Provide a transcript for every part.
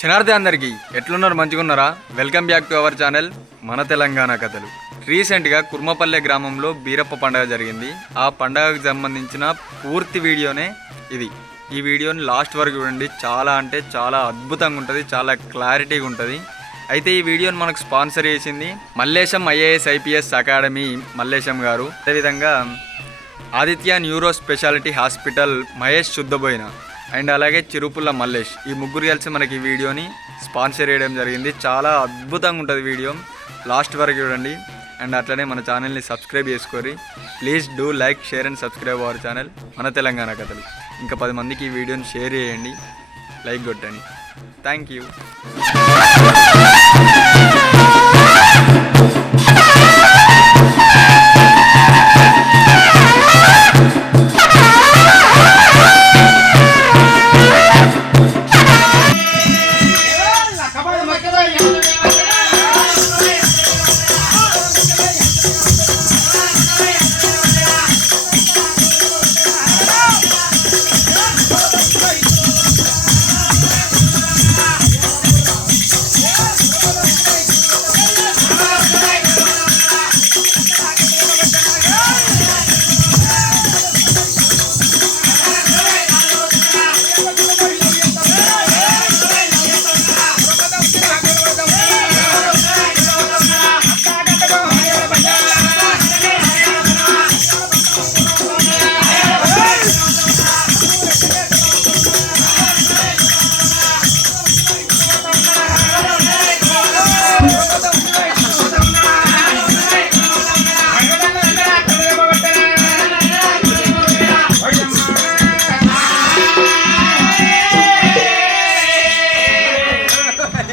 శనార్థి అందరికీ ఎట్లున్నారు? మంచిగున్నారా? Welcome back to our channel మన తెలంగాణ కథలు. రీసెంట్గా కుర్మపల్లె గ్రామంలో బీరప్ప పండుగ జరిగింది. ఆ పండుగకు సంబంధించిన పూర్తి వీడియోనే ఇది. ఈ వీడియోని లాస్ట్ వరకు చూడండి. చాలా అంటే చాలా అద్భుతంగా ఉంటుంది, చాలా క్లారిటీగా ఉంటుంది. అయితే ఈ వీడియోని మనకు స్పాన్సర్ చేసింది Mallesham IAS IPS academy Mallesham garu. అదేవిధంగా Aditya neuro speciality hospital Mahesh Shuddhaboina and అలాగే చిరుపుల్ల మల్లేష్, ఈ ముగ్గురు కలిసి మనకి ఈ వీడియోని స్పాన్సర్ చేయడం జరిగింది. చాలా అద్భుతంగా ఉంటుంది వీడియో, లాస్ట్ వరకు చూడండి. అండ్ అట్లనే మన ఛానల్ని సబ్స్క్రైబ్ చేసుకోరి. Please do like, share and subscribe our channel మన తెలంగాణ కథలు. ఇంకా 10 మందికి ఈ వీడియోని షేర్ చేయండి, లైక్ కొట్టండి. Thank you.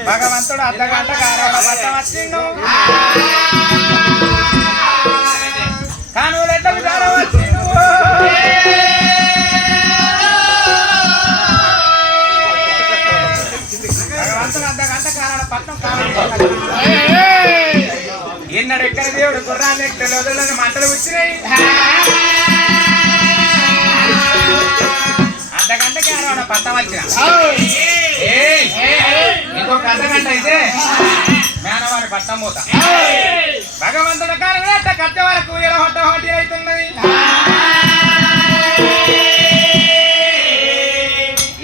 భగవంతుడు అర్ధగంట పట్టం వచ్చిండు, కానులెట్ల విచారం వచ్చిండు. భగవంతుడు అర్ధగంట కారణ పట్టం ఎన్నడు ఎక్కడ దేవుడు గుర్రాన్ని ఎక్కడని మంటలు వచ్చినాయి. అర్ధగంటకి ఆడ పట్టం వచ్చిన ఇంకొక అర్ధగంట అయితే మేనవారి పట్టం పోతా. భగవంతుడు కారణం కట్టే వరకు ఇలా హొట్ట హోటీ అవుతున్నది.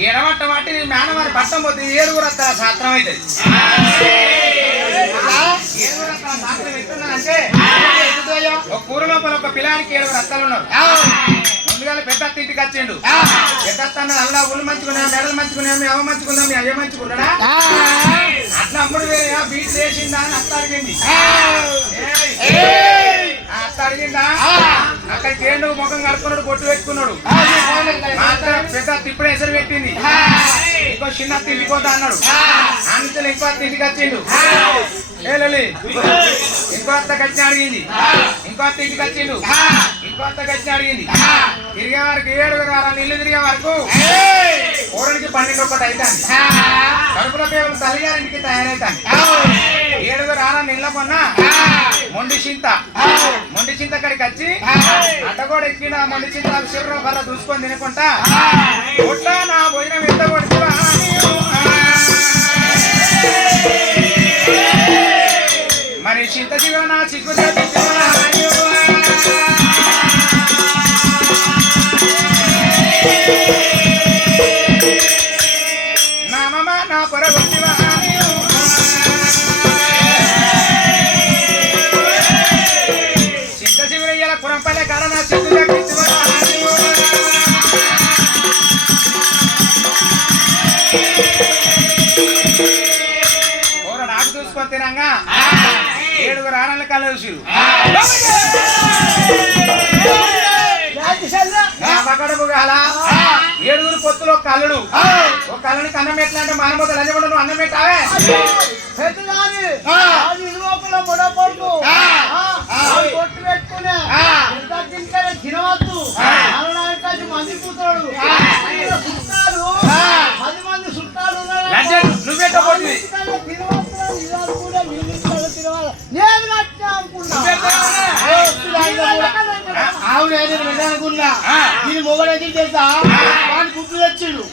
ఎడమట్ట వాటి మేనవారి పట్టం పోతే 7 రత్తాల శాస్త్రం అవుతుంది. 7 రత్తాల శాస్త్రం ఎత్తున్నదంటే ఒక కూర లోపల ఒక పిల్లానికి 7 రత్తాలు ఉన్నారు. ముందుగా పెద్ద ఇంటికి వచ్చిండు. పెద్ద అలా ఉళ్ళు మంచుకున్నాం, మెడలు మంచుకున్నాం, అవ మంచుకున్నాం, అయ్య మంచుకున్నాడా అట్లా అమ్ముడు వేరే బీచ్ వేసిందా అని అత్త అడిగింది. అత్త అడిగిందా అక్కడికి ఏండు ముఖం కడుక్కున్నాడు, బొట్టు పెట్టుకున్నాడు. పెద్ద ఇప్పుడే ఎసరు పెట్టింది. ఇంకో చిన్న తిండిపోతా అన్నాడు. అంతలో ఇంకో ఇంటికి వచ్చిండు. ఏ లలి ఇంకో అత్త గచ్చి అడిగింది. ఇంకో అత్త ఇంటికి వచ్చిండు. ఇంకో అత్త గచ్చి అడిగింది. తిరిగే వరకు 7 వారాలు ఇల్లు తిరిగే వరకు ఊరికి 12 ఒకటి అవుతాను. కడుపులో కేవలం తల్లిగారింటికి తయారవుతాను. 7 వారాలు ఇళ్ళ కొన్నా మొండి చింత అక్కడికి వచ్చి అడ్డగోడ ఎక్కిన మొండి చింత శరీరం బర్ర చూసుకొని తినకుండా ఒట్ట నా భోజనం ఎంత కొడుతున్నా మరి చింత జీవన చిక్కు నామమ్మ నా పొరగొట్టివా చింత శివరయ్యల కురంపల్లె కాడ నా చిక్కు తగ్గించువా నాకు చూసుకొని తినంగా 7 ఆనల కలసి గల 7 పొత్తులు ఒక కల్లుడు. ఒక కళ్ళనికి అన్నం ఎట్లా అంటే మానబోతలు అన్ని కూడా అన్నం పెట్టావే తినవద్దు. మంది కూతాడు 10 మంది చుట్టాలు నువ్వెట్టబోతుంది. అనుకున్నా దీని మొగడు ఎదురు తెలుసా వాడిని గుర్తు తెచ్చిండు.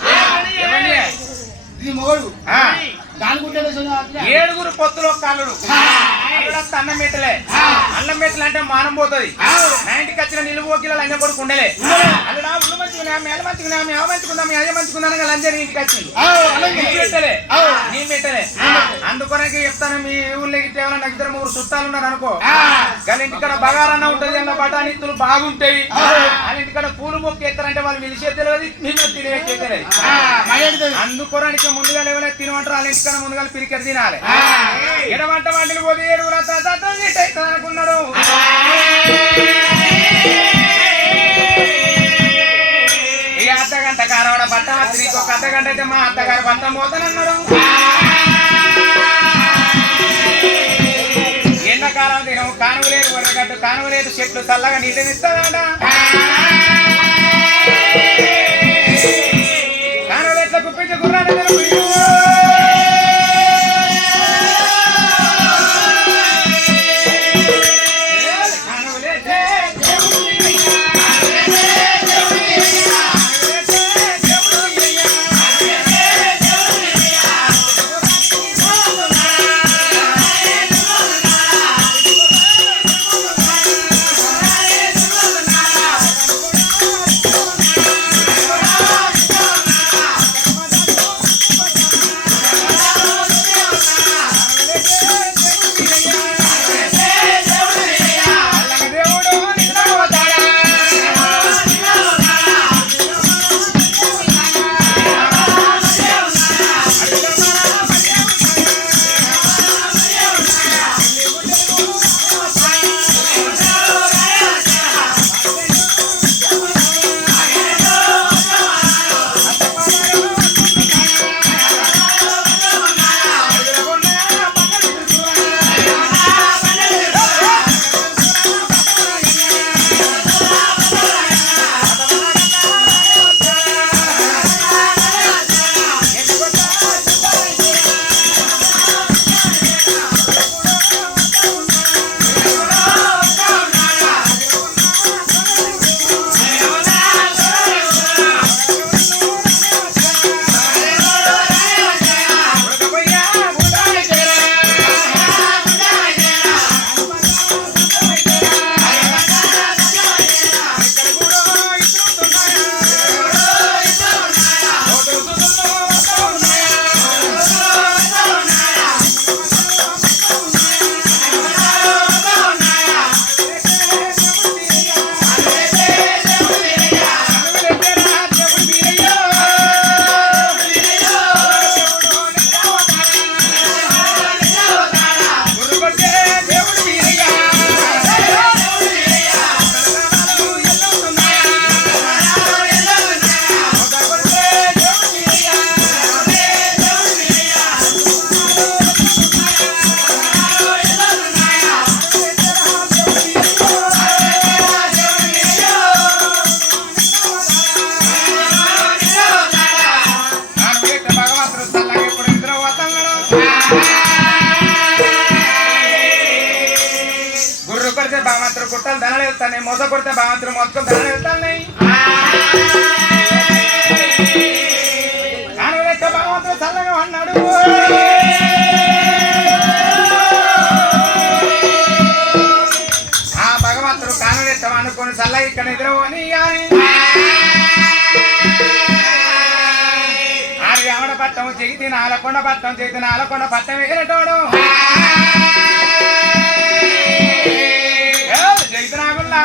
ఇది మొగడు ఏడుగురు పొత్తులో కల్లుడు అన్నం పెట్టలే అన్నం పెట్టలే అంటే మానం పోతుంది నా ఇంటికి వచ్చిన నిలువు పోకిలు అన్న కొడుకు ఉండలే అల్లుడా ఉళ్ళు మంచుకున్నా మేల మంచుకున్నా మేవ మంచుకుందాం మీ అయ్య మంచుకున్నాను లంజని ఇంటికి వచ్చింది పెట్టలే నీ పెట్టలే అందుకొనకి చెప్తాను మీ ఊళ్ళకి కేవలం నాకు 2-3 చుట్టాలు ఉన్నారు అనుకో వాళ్ళ ఇంటికాడ బగారన్న ఉంటది అన్న బఠానీతులు బాగుంటాయి వాళ్ళ ఇంటికాడ పూలు మొక్క ఎత్తారంటే వాళ్ళు పిలిచే తెలియదు మేము తినే తెలియదు అందుకోరానికి ముందుగా లేవలే తినమంటారు వాళ్ళ ఇంటికాడ ముందుగా పిరికెట్ తినాలి ఎడమంట వంటలు పోతే ఏడుగురు అనుకున్నాడు ఇక అర్ధగంట కారవాడ బట్ట స్త్రీకి ఒక అర్ధగంట అయితే మా అత్తగారు బట్టం పోతానన్నాడు ఎండాకాలం తినవు కానువలేదు వరగట్టు కానువలేదు చెట్లు చల్లగా నీటినిస్తాడా కానువలు ఎట్లా కుప్పించి గుర్రాలు గుర్రు కొడితే భగవంతుడు గుట్టలు ధనలు వెళ్తాయి మొస కొడితే భగవంతుడు మొత్తం ధనలు వెళ్తాయి కాను లెక్క భగవంతుడు చల్లగా అన్నాడు ఆ భగవంతుడు కాను లెక్క అనుకుని చల్లగా ఇక్కడ నిద్ర అని ఆవిడ పట్టం చెగితే నాలకొండ పట్టం చెగితే నాలకొండ పట్టం వేరేటోడు జగితే నాగుల్లా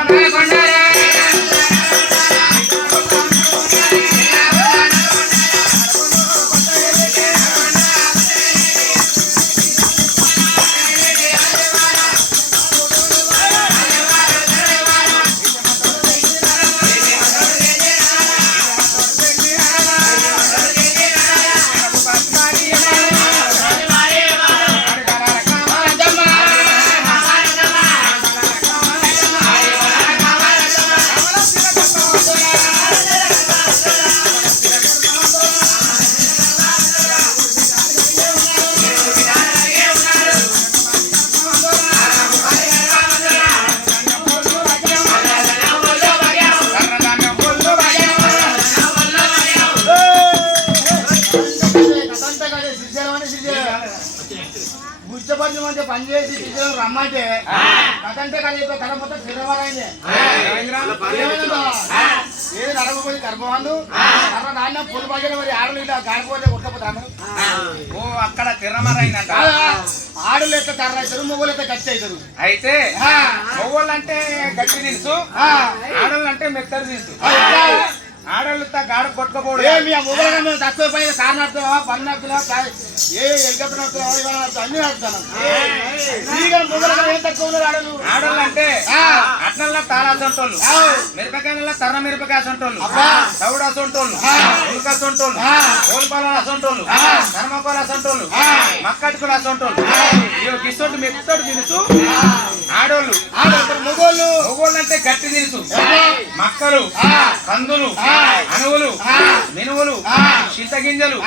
గుచ్చపంచం అంటే పని చేసి టీచర్ రమ్మంటే కథంటే కలిపి కథ మొత్తం శ్రీరవారైంది ఏది నడకపోయి గర్భవాళ్ళు కర్ర నాన్న పొలి పగిన మరి ఆడలు ఇలా గాడిపోతే కొట్టపోతాను. ఓ అక్కడ తిరమరైందంట. ఆడలు ఎట్లా కర్ర అవుతారు, మొగలు ఎట్లా గచ్చి అవుతారు. అయితే మొగోళ్ళు అంటే గట్టి తెలుసు, ఆడోళ్ళు అంటే మెత్తడు తెలుసు. ఆడోళ్ళు గాడ కొట్టుకోపోడు. మొగలు తక్కువ పైన కారు నడుతున్నావా, పని నడుతున్నావా, ఏ ఎగ్గప్పుడు నడుతున్నావా, ఇవాళ నడుతున్నావా, అన్ని నడుతున్నాం. మొగలు ఏం తక్కువ ఉన్నారు ఆడలు. ఆడోళ్ళు అంటే అట్నల్లా తారాసంటోళ్ళు, మిరపకాయల తర్ర మిరపకాయ అసంటోళ్ళు, దౌడ అసంటోళ్ళు, ఉల్క అసంటోళ్ళు, ఓల్పాల అసంటోళ్ళు, ధర్మకోల అసంటోళ్ళు, మక్కటికుల అసంటోళ్ళు. గిసోటి మెత్తడు తెలుసు ఆడోళ్ళు. మొగోళ్ళు మొగోళ్ళు అంటే గట్టి తెలుసు, మక్కలు, కందులు, అనువులు, మినువులు, చింతగింజలు,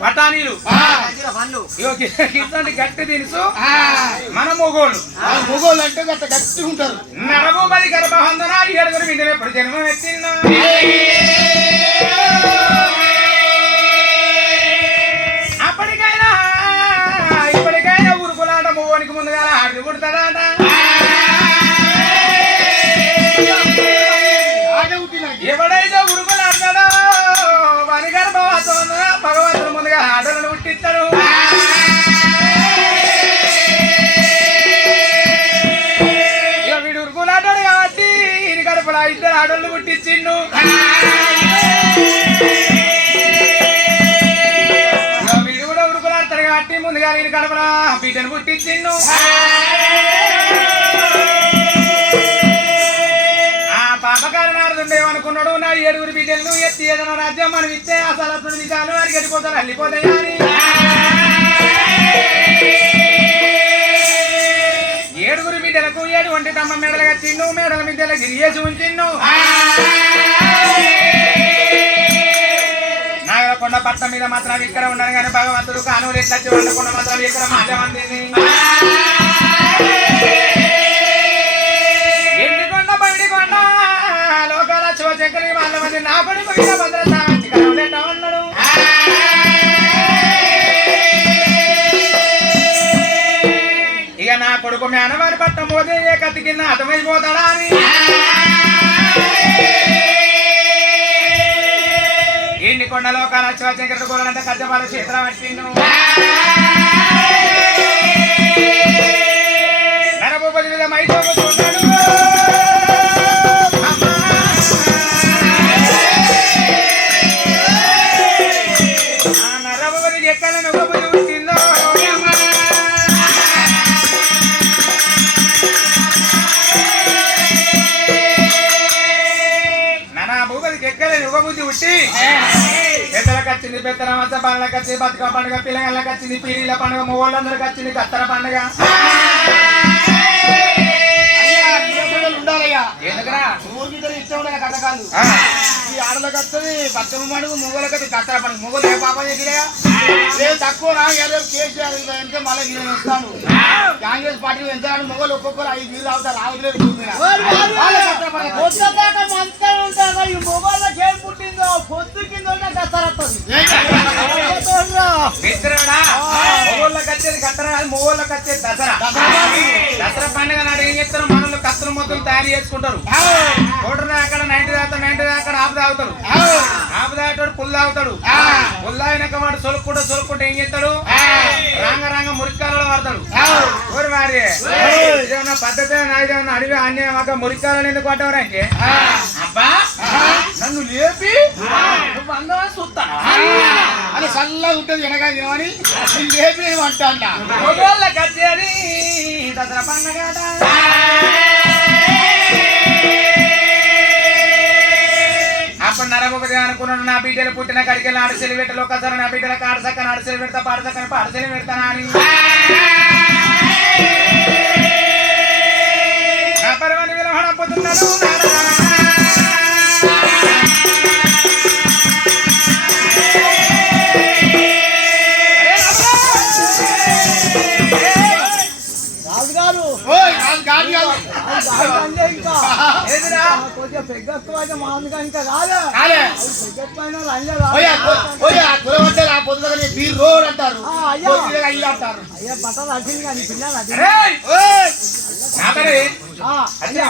బఠానీలు, ఇట్లాంటి గట్టి తెలుసు మన మొగోళ్ళు. మొగోళ్ళు అంటే గట్ట గట్టిగా ఉంటారు. నరభూపతి గర్భవందన 7 బిడ్డలు ఎప్పుడు జన్మ ఎత్తిందా. అప్పటికైనా ఇప్పటికైనా ఊరుకులాట మొగోనికి ముందుగా ఆడి పుడతాడాట. ఎవడైతే ఉరుకులాడతాడో వారి గర్భవతం భగవంతుడు ముందుగా ఆడలను పుట్టిస్తాడు. వీడు ఉరుకులాడాడు కాబట్టి ఇది గడపలా 2 ఆడళ్ళు పుట్టించిండు. వీడు కూడా ఉరుకులాడతాడు కాబట్టి ముందుగా నేను గడపలా బిడ్డను పుట్టించిండు. పాపకారణార్థుండేమనుకున్నాడు, నా 7 బిడ్డలను ఎత్తి ఏదైనా రాజ్యం మనం ఇస్తే అసలు నిజాలు వారికి వెళ్ళిపోతారు, వెళ్ళిపోతాయా అని 7 బిడ్డలకు 7 ఒంటిటమ్మ మెడలు కట్టిండు, మెడల బిడ్డల గిరియేసి ఉంచిండు. నాగరకొండ పట్టణం మీద మాత్రం ఇక్కడ ఉండను కానీ భగవంతుడు కానువులు ఎట్లా వండకుండా మాత్రం ఇక్కడ మాధ్యం అందింది. ఎండికొండ బండికొండ లోకాల శివశంకరి వాళ్ళ మంది నా కొడుకు భద్రత ఉన్నాడు. ఇక నా కొడుకు మేనవారి పట్టం పోతే ఏ కత్తి కింద అర్థమైపోతాడా అని ఎండికొండ లోకాల శివశంకరుడు కూరంటే కచ్చపాల చేతుల పట్టిండు. నరభూపతి మీద మైతోతున్నాడు. నరభూపతికి ఎక్కడ నువ్వు పుట్టిందో భూపతికి ఎక్కడ నువ్వు బుద్ధి పుట్టి పెద్దలకు వచ్చింది పెద్దల మధ్య పండుగలకు వచ్చింది బతుకమ్మ పండుగ, పిల్లగాళ్ళకి వచ్చింది పీరీల పండుగ, మొగోళ్ళందరికి వచ్చింది కత్తెర పండుగ. ఉండాలయ్యా ఎందుకురా ఊరికి ఇష్టం ఉండాలి కథకాలు. ఈ ఆడలకు వస్తుంది బతుకమ్మ పండుగ, మొగోళ్ళకి వస్తుంది కత్తెర పండుగ. మొగోళ్ళు ఏ పాపం చేసినా లేదు తక్కువ రా కేసీఆర్ అంటే మళ్ళీ నేను వస్తాను. కాంగ్రెస్ పార్టీ ఎంత మొగోళ్ళు ఒక్కొక్కరు 5 వీళ్ళు అవుతారు. రావట్లేదు మొగోళ్ళకి ఏం పుట్టిందో పొద్దు కింద మొగోళ్ళకి వచ్చేది కత్తెర కాదు, మొగోళ్ళకి వచ్చేది దసరా. దసరా పండుగ నాడు ఏం చేస్తారు, మనల్ని కత్తులు మొత్తం తయారు చేసుకుంటారు. కోటరు అక్కడ 90 దాకా అక్కడ ఆపు తాగుతాడు. ఆపు తాగేటాడు పుల్ తాగుతాడు. పుల్ తాగినాక వాడు సొలుక్కుంటే ఏం చేస్తాడు, రాంగ మురికాలలో వాడతాడు. ఓరి వారి ఇదేమన్నా పద్ధతి నాదేమన్నా అడివి అన్యాక మురికాలను ఎందుకు పట్టవరంటే అబ్బా నన్ను లేపి నువ్వు అందమని చూస్తాను అని చల్లగా ఉంటుంది వెనక తినమని లేపి అంటా మొగోళ్ళకి వచ్చేది దసరా పండుగ. అప్పుడు నరభూపతి అనుకున్నాడు, నా బిడ్డలు పుట్టిన కడికి ఆడసెలు పెట్టలు ఒకసారి నా బిడ్డలకు ఆడసక్కని ఆడసెలు పెడతా, పాడసక్కని పాడసెలు పెడతానా అని నా పరవాన్ని విలహణపోతున్నాడు. రాజుగారు ఏదిరా కొంచెం పెగ్గెక్కువ అయితే మామూలుగా ఇంకా కాదు కాలే పెగ్గెక్కువైనా బీర్ రోడ్ అంటారు అయ్యా అయ్యి అంటారు. అయ్యా బట్టలు అడిగింది కానీ పిల్లలు అది అరేయ్! నాకరే అయ్యా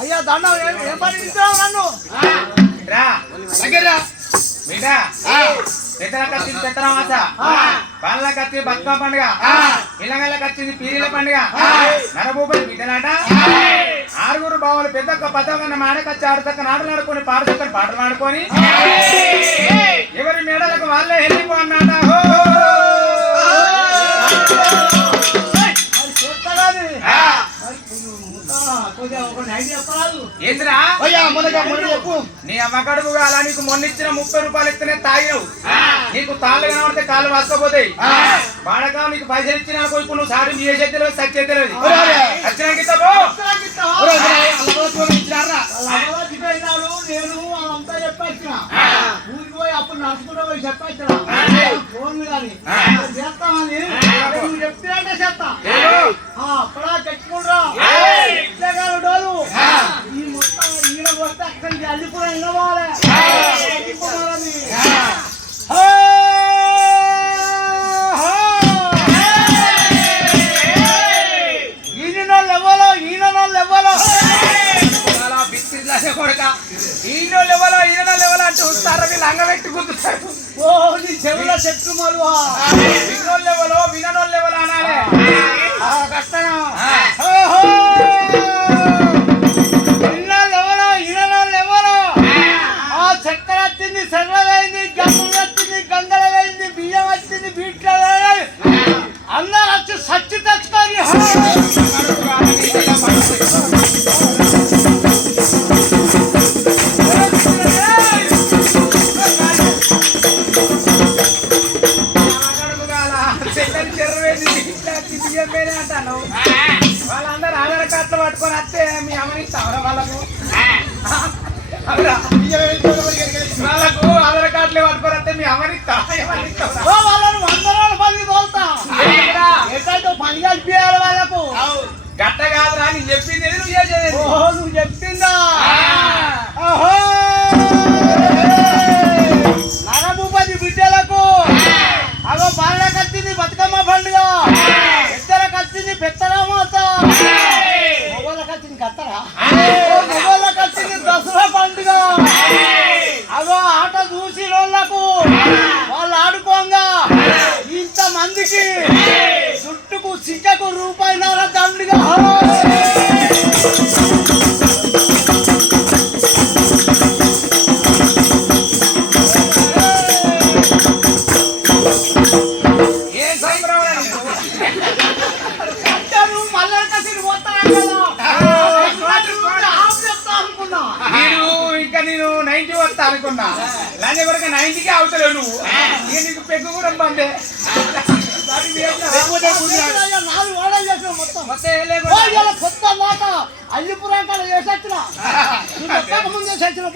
అయ్యా దండం ఏం పని ఇస్తావు నన్ను రా దగ్గర బిడ్డ పెద్దలకు వచ్చింది పెత్తనమాస బాలలకు వచ్చి బతుకమ్మ పండుగ ఇళ్ళగళ్ళకి వచ్చింది పీరీల పండుగ నరభూపతి బిడ్డలాట ఆరుగురు బావులు పెద్దక్క పదకొండ మాడకొచ్చి ఆడుతక్క నాటలు ఆడుకొని పాడుతక్కని పాటలు ఆడుకొని ఎవరి మేడలకు వాళ్ళే వెళ్ళిపో అన్నాట ఏంద్రా నీ అమ్మ కడుపు అలా నీకు మొన్న ఇచ్చిన 30 రూపాయలు ఇస్తేనే తాగినవు నీకు తాళ్ళు కనబడితే కాళ్ళు వాసుకోపోతాయి బాడగా నీకు పైసలు ఇచ్చినా ఇప్పుడు నువ్వు సాడు చేసే తెలియదు సచ్చే తెలియదు నేను అంతా చెప్పొచ్చిన ఊరికి పోయి అప్పుడు నడుచుకుంటూ పోయి చెప్పొచ్చిన ఫోన్ కానీ చేస్తామని నువ్వు చెప్తే చేస్తా అప్పుడా కట్టుకుంటా డోలు ఈ మొత్తం ఈడ వస్తే అక్కడికి అల్లిపోయి వెళ్ళవాలి ఈయనోళ్ళు ఎవ్వలో కొడక ఈయన లెవెల్ అంటే వస్తారా వీళ్ళు అంగబెట్టి కూర్చుంటారు ఓ నీ చెవుల చెట్టు మలువా వినోళ్ళు లెవెల్ అనాలి కష్టం ఆ చక్కెర వచ్చింది సర్వదైంది గంగ వచ్చింది గంగలైంది బియ్యం వచ్చింది బీట్లో అందరూ వచ్చి సచ్చి తెచ్చుకొని అంటాను వాళ్ళందరూ ఆధార్ కార్డులు పట్టుకొని వస్తే మీ అమ్మనిస్తావరా వాళ్ళకు ఆధార్ కార్డులు పట్టుకొని వస్తే మీ అమ్మనిస్తావా వాళ్ళను 100 మంది తోలుతా ఎక్కడో పని కలిపియాలి వాళ్ళకు గట్ట కాదురా నీ చెప్పింది నువ్వు చేసేది నువ్వు చెప్పిందా నరభూపతి బిడ్డలకు అగో బాలకు వచ్చింది బతుకమ్మ పండుగ పెద్దలకు వచ్చింది పెత్తనమాత మొగోళ్ళకి వచ్చింది కత్తరా మొగోళ్ళకి వచ్చింది దసరా పండుగ అగో ఆట చూసి వాళ్ళకు వాళ్ళు ఆడుకోంగా ఇంత మందికి చుట్టుకు సిక్కకు రూపాయిన్నర దండుగా నేను 90 వస్తా అనుకున్నా లంజ కొడుక 90కే అవుతలేవు నువ్వు ఇక నీకు పెగ్గు కూడా బందే కొత్త మాట అల్లిపురాకాలు చేసొచ్చిన ముందు చేసొచ్చిన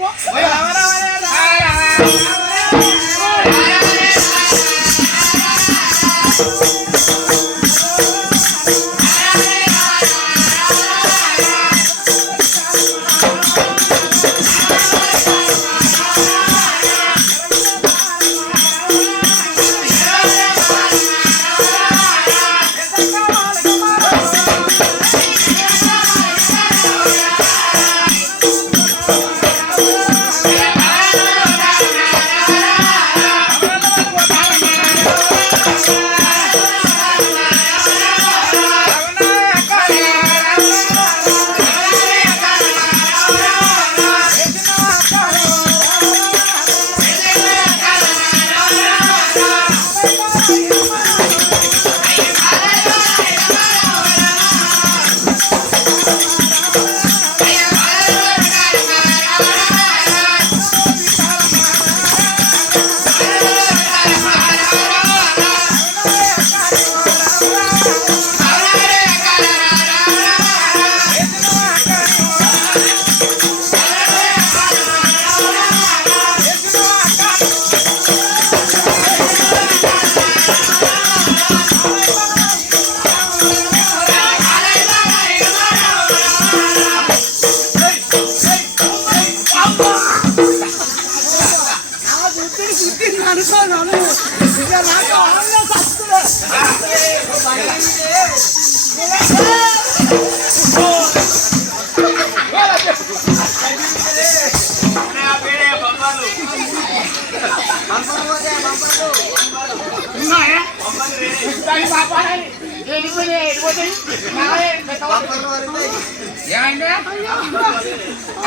ఏమైంది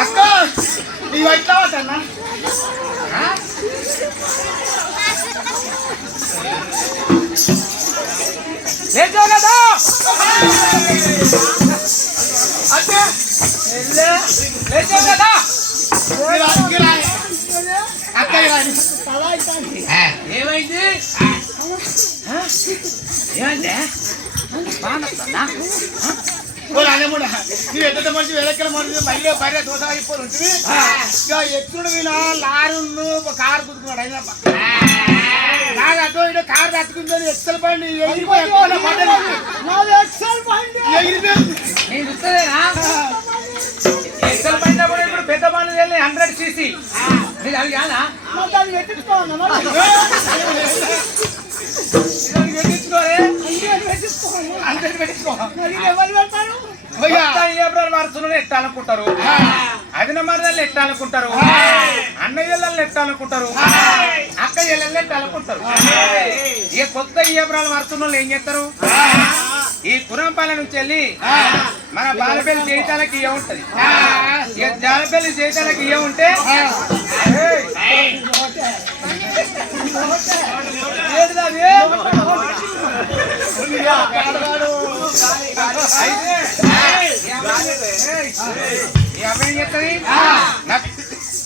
అక్క నీవు ఎట్లా అవుతాన్నా కదా అంటే లేచావు కదా అక్క ఏమైంది ఏమైంది అన్నముడా నువ్వు ఎట్ట మనిషి వెనక్కల మనిషి మళ్ళీ బర్రె దోశ అయిపోయి ఉంటుంది ఇక ఎత్తుడు మీద లారును కారు కుదుకున్నాడు అయినా నాకు అటు ఇటు కారు తట్టుకుందని ఎక్సల్ బండి నేను చూస్తలేనా ఎక్సల్ పడినప్పుడు ఇప్పుడు పెద్ద బండ్లు 100cc నీకు అవి కాదా మార్చులు ఎట్టాలనుకుంటారు అదిన మరదలు ఎట్టాలనుకుంటారు అన్నయ్యలను ఎట్టాలనుకుంటారు అక్క ఇళ్ళని ఎట్టాలనుకుంటారు ఇక కొత్త ఏబ్రాలు మార్చులు ఏం చేస్తారు ఈ కురంపాల నుంచి వెళ్ళి మన బాలపల్లి జీవితాలకి ఇయ్య ఉంటది ఇక జాలపల్లి జీవితాలకి ఇయ్య ఉంటే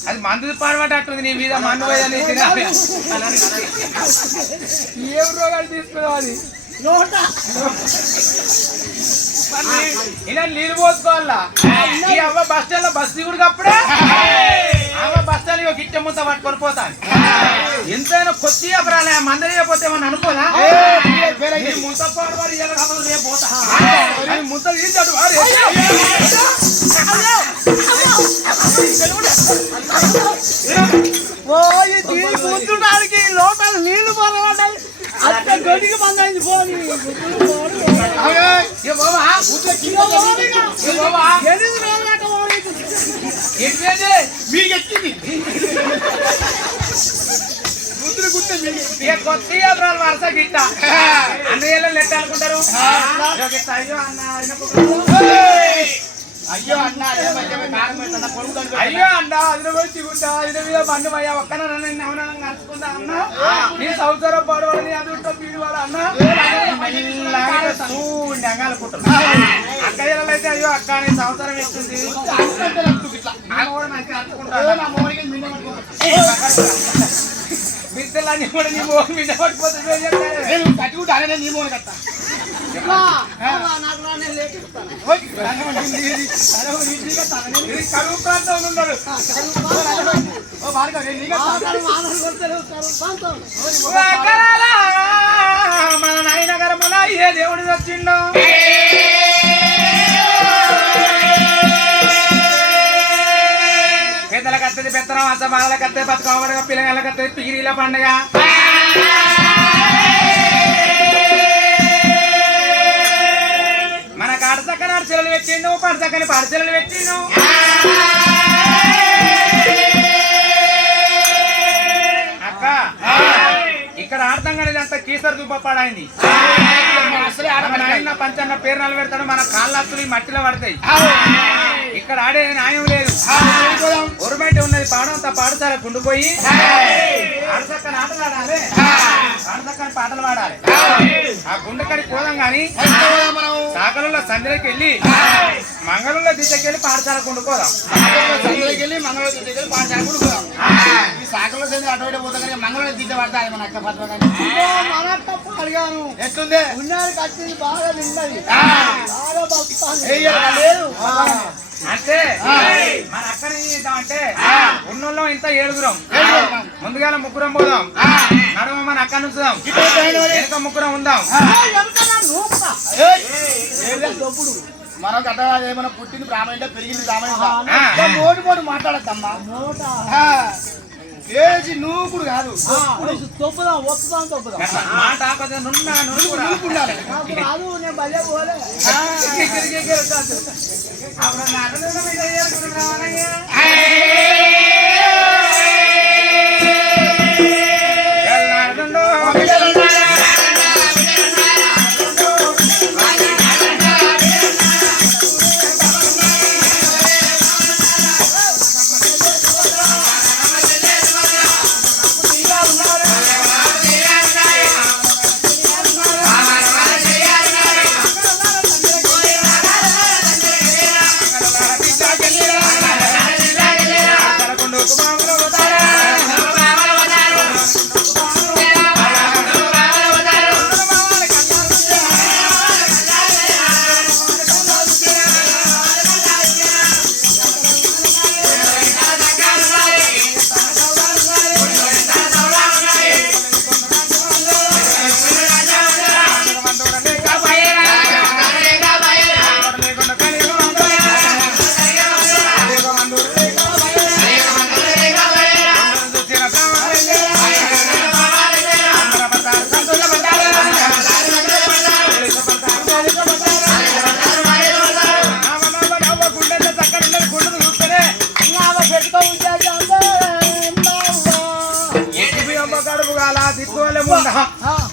అది మందు పాడబట్టట్టుంది నీ మీద మన్ను పోయని తినాలి ఏం రోగాలు తీసుకోవాలి ఇలా నీళ్ళు పోసుకోవాలా ఈ అవ్వ బస్ స్టాండ్ లో బస్ దిగుడు అప్పుడే అవ్వ బస్ స్టాండ్ లో గిట్టె ముంత పట్టుకొని పోతాను ఎంతైనా కొత్త అపరాలే మందరి పోతే ఏమన్నా అనుకోనా ముంత పాడవాడు రేపు పోతా ముంత తీసాడు కూర్చుంటానికి లోపల నీళ్లు పొరబడ్డాయి అంత గడికి మందైంది పోనీ మీకు ఎక్కింది కొత్త అపరాలు వరుస గిట్ట అన్నయ్యలో లెక్క అనుకుంటారు అయ్యో అన్న అయ్యో అన్న అది పోయి చిగుంటా ఇది మీద మన్ను అయ్యా ఒక్కన నవనంగా నడుచుకుంటా అన్న నీ సంవత్సరం పడవని అది ఉంటా పీడివాడు అన్న అనుకుంటారు అక్క అయితే అయ్యో అక్క నీ సంవత్సరం ఇస్తుంది బిడ్డలన్నీ కూడా నీ మోహన్ బిడ్డ పట్టుకుపోతుంది కట్టుకుంటా నీ మోహన్ కట్ట కరువు ప్రాంతంలో ఉన్నాడు మన నాయనగరముల ఏ దేవుడు వచ్చిండో పెద్దలకు వస్తుంది పెత్తనం అస బాలలకు వస్తే బతుకమ్మగా పిల్లగాళ్ళకి వస్తుంది పిగిరీల పండుగ మన కాడసక్కని అరచెలలు పెట్టిండు పడసక్కని పడచెలలు పెట్టిండు అక్క ఇక్కడ ఆడతాం కానీ అంత కీసర దుబ్బపాడైంది ఆయన పంచన్న పేరు నిలబెడతాడు మన కాళ్ళత్తులు మట్టిలో పడతాయి ఇక్కడ ఆడే న్యాయం లేదు గవర్నమెంట్ ఉన్నది పాడంతా పాడతారా కుండిపోయి ఆడసక్కని ఆటలు ఆడాలి ఆడసక్కని పాటలు పాడాలి ఆ గుండెక్కడికి పోదాం గాని సాగలలో సంధ్యలోకి వెళ్ళి మంగళూరులో దిశకెళ్ళి పాఠశాల కుండుకోదాం వెళ్ళి మంగళూరు దగ్గర పాఠశాల కుండుకోదాం ఈ సాగలో అటు పోతా కానీ మంగళూరు దిశ పడతాయి మన అక్క పట్ల అడిగాను ఎట్లుంది ఉన్నాడు కట్టింది బాగా నిన్నది లేదు అంటే మన అక్కడ ఏం చేద్దాం అంటే ఉన్నోళ్ళం ఇంత ఏడుగురం ముందుగా ముగ్గురం పోదాం నడుమ మన అక్క నుంచుదాం వెనక ముగ్గురం ఉందాం మనకు అట్లా ఏమైనా పుట్టింది బ్రాహ్మణ పెరిగింది బ్రాహ్మణ నోటి పోటు మాట్లాడద్దమ్మా ఏజీ నూకుడు కాదు తొప్పుదాం వస్తుందాం తొప్పుదాం మాట ఆపద నున్నా నువ్వు కూడా నూకుండాలి నాకు రాదు నేను భలే పోలే అప్పుడు నా అన్నదమ్ముల మీద ఏరుకుంటున్నావనయ్యా. ఎల్లాడుతుండో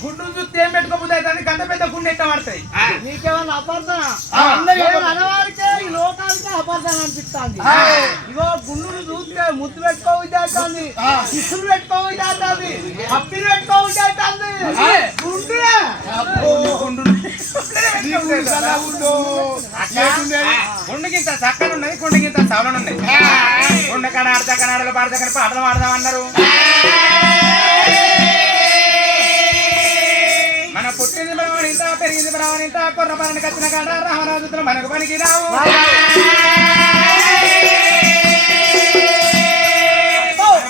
గుండు చూస్తే ఏం పెట్టుకోబోతే గంట పెద్ద గుండె ఎట్ట పడతాయి. నీకేమన్నా అపార్థనా అనవారికే ఈ లోకానికే అపార్థన అనిపిస్తుంది. ఇగో గుండును చూస్తే ముద్దు పెట్టుకోవద్దు, శిశులు పెట్టుకోవద్దు, అప్పిలు పెట్టుకోవద్దు. గుండెకింత చక్కగా ఉన్నది, గుండెకింత సవలన ఉన్నది. గుండెకాడ ఆడదాకా ఆడలు పాడదాకా పాటలు పాడదామన్నారు. మన పుట్టింది బ్రహ్మణింత, పెరిగింది బ్రహ్మణింత, కొర్ర పని కచ్చిన కాడ రామరాజుతులు మనకు పనికి రావు.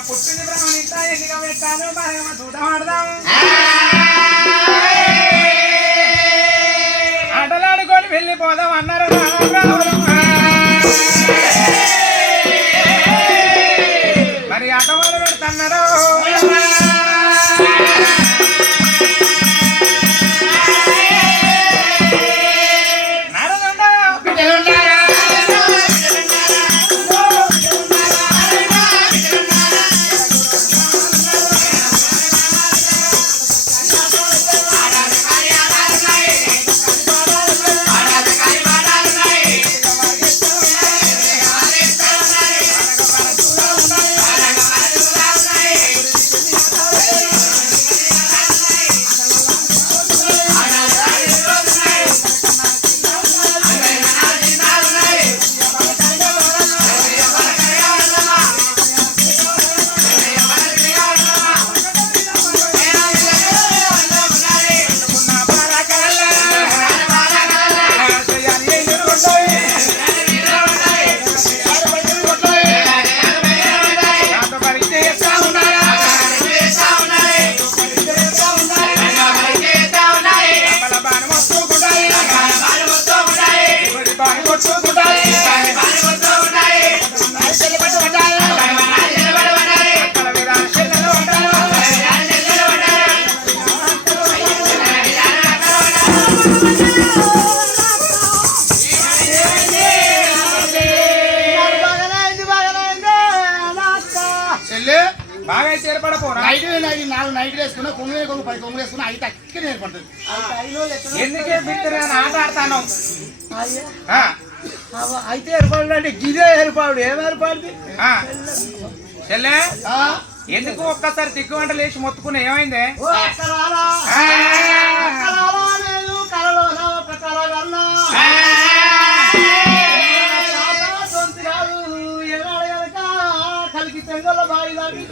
పుట్టింది బ్రహ్మణింత, ఎన్నిక పెట్టాను మనమేమో చూద్దాం ఆడదాం. ఆటలాడుకొని వెళ్ళిపోదాం అన్నారు. మరి ఆట మొదలు పెడుతున్నారు. బాగా చేరపడపోరా. నైట్ వేసుకున్నా కొంగు కొంగు 10 కొంగులు వేసుకున్నా అయితే అక్కడ ఏర్పడుతుంది. ఎందుకే బిడ్డరా ఆట ఆడతాను. అయితే ఏర్పడు గిదే ఏర్పాడు ఏం ఏర్పడింది చెల్లె ఎందుకు ఒక్కసారి దిగ్గువంట లేచి మొత్తుకున్నా ఏమైందే? కలిగి తెంగల బాయి దాటి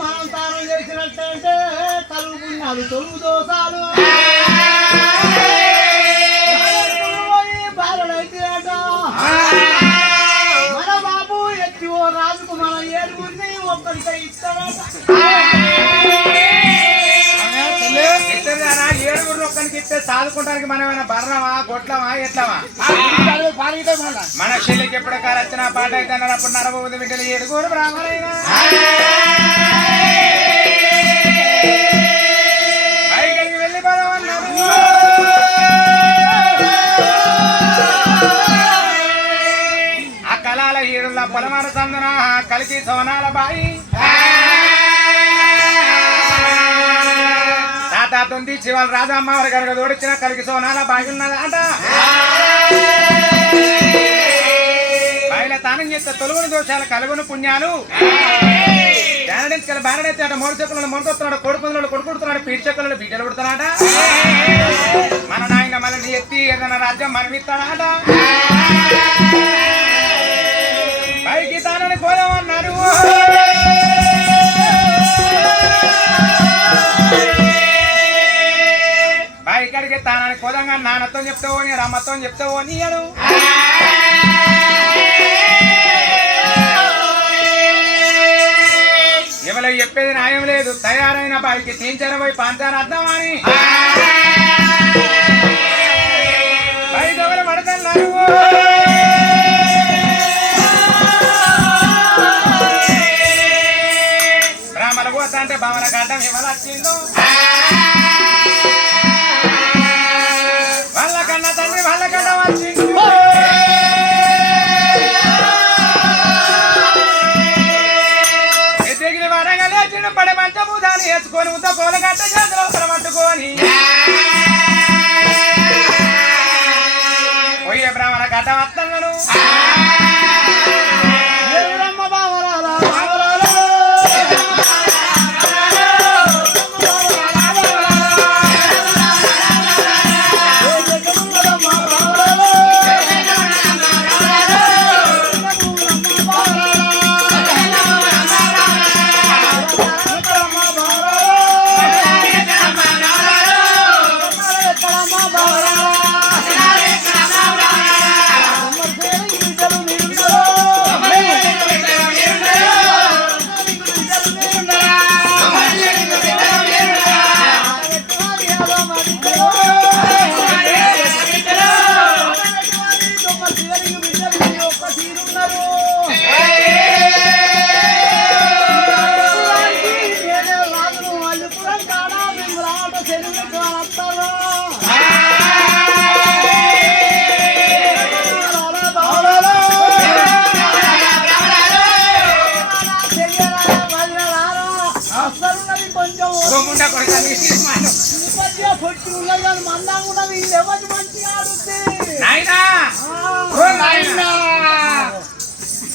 మనం తానం చేసినట్టంటే కలుగున్నాడు తొలుగు దోసాలు బాలనైతే అట మన బాబు ఎత్తి ఓ రాజుకు మనం ఏడుగురిని ఒక్కడికే ఇస్తాడట. ఏడుగురు ఒక్కడికి ఇస్తే సాదుకుంటానికి మనం ఏమైనా బర్రమా గొట్లమా ఎట్లమా పారిగితే మళ్ళా మన చెల్లికి ఎప్పటికారు వచ్చిన పాట అయితే అన్నప్పుడు నరబోది బిడ్డలు ఏడుకోరు బ్రాహ్మణైనా పైకి వెళ్ళి పదమన్నారు ఆ కళాల హీరుల పొలమాన సందన కలిసి సోనాల బాయి తాతుంది శివాల రాజమ్మ వారి కనుక తోడిచ్చిన కలిగి సోనాల బాయి ఉన్నదాట బాయిల తానం చేస్తే తొలుగుని దోషాలు కలుగుని పుణ్యాలు జానడించుకెళ్ళి బానడైతే అట మూడు చెక్కులను మొంకొస్తున్నాడు కొడుకులను కొడుకుడుతున్నాడు పీడి చెక్కులను బీటలు పుడుతున్నాడ మన నాయన మనల్ని ఎత్తి ఏదైనా రాజ్యం మనమిస్తాడాట పైకి తానని పోదామన్నారు బాయికాడికి తానని పోదాంగా నాన్నతో చెప్తావో నీ రమ్మతో చెప్తావో నీయను ఎవరు చెప్పేది న్యాయం లేదు తయారైన బాయికి తీంచారు పోయి పాంచారు అర్థం అని బయట ఎవరు పడుతున్నారు బ్రాహ్మణ పోతా అంటే భావన గడ్డం ఎవరు వచ్చిందో వాళ్ళ కన్నా తండ్రి వాళ్ళ గడ్డ వచ్చింది ఎదిగిన వరంగా లేచిన పడే మంచము దాన్ని వేసుకొని ఉద్ద కోల గట్ట చేతులు పట్టుకొని పోయే బ్రాహ్మణ గడ్డ వస్తున్నాను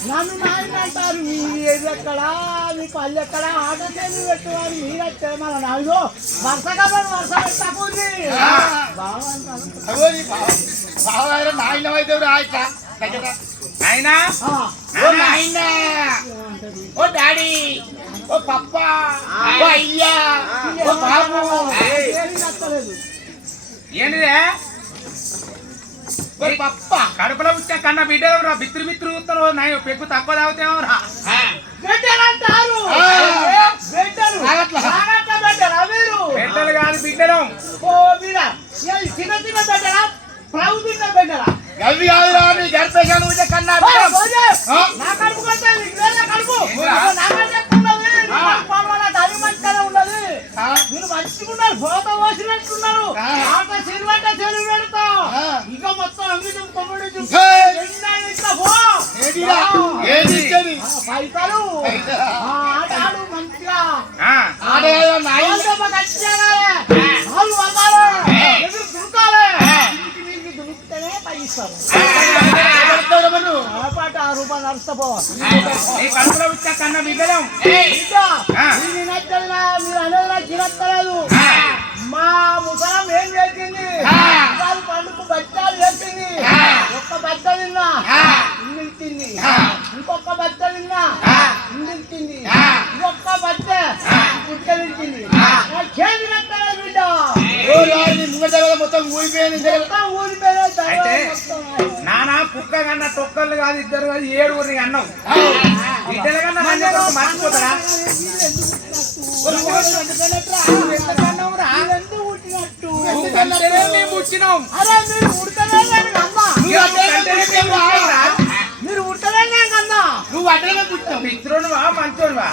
నన్ను నాయన అంటారు మీరు ఎక్కడా మీ పల్లె ఎక్కడ ఆటో చేసి పెట్టుకోవాలి మీరు వచ్చే మన నాలుగు వర్ష కాబట్టి వర్ష పెట్టకూడదు బాగా నాయన అయితే నాయనా ఓ నాయన ఓ డాడీ ఓ పప్ప ఓ అయ్యా ఓ బాబు ఏంటిదే పప్ప కడుపులో పుట్టిన కన్నా బిడ్డలు బిత్రు బిత్రు ఊతారు నాయ పెక్కు తక్కువ తాగుతావురా బిడ్డలంటారు బిడ్డలు కాదు బిడ్డలు ఓ మీద చిన్న చిన్న బిడ్డలా ప్రభుత్వ బిడ్డలా గవి కాదురా నీ గర్భేశాలు ఉంటే కన్నా నా కడుపు కంటే కడుపు నా కంటే ఉన్నది తల్లి మంచిగానే ఉన్నది మీరు మంచిగున్నారు ఫోటో పోసినట్టున్నారు ఆట చెరువంటే చెరువు పెడతా ఇంకా మొత్తం అంగితం కొమ్మడి పైసలు ఆటాడు మంచిగా దురుకుతేనే పైస్తారు రూపాయలు నడుస్తా కడుపులో పుట్టిన కన్నా బిడ్డలు మీరు అనేది తినక్కలేదు మా ముసలం ఏం చేసింది పండుగ బచ్చాలు చేసింది ఒక్క బచ్చ తిన్నా ఇంటింది ఇంకొక బచ్చ తిన్నా ఇంటింది ఇంకొక బచ్చ పుట్టలించింది చేతి నక్కలేదు బిడ్డ మొత్తం ఊడిపోయింది నానా కుక్క కన్నా తొక్కలు కాదు ఇద్దరు కాదు 7 అన్నం బిడ్డల కన్నా మర్చిపోతారా పుట్టినట్టు ముత్యం అరే మీరు ఉడతలేని అమ్మా నువ్వు అడ్డమే పుట్టావురా. మీరు ఉడతలేని అన్నా నువ్వు అడ్డమే పుట్టావు. మిత్రుడువా మంచోడువా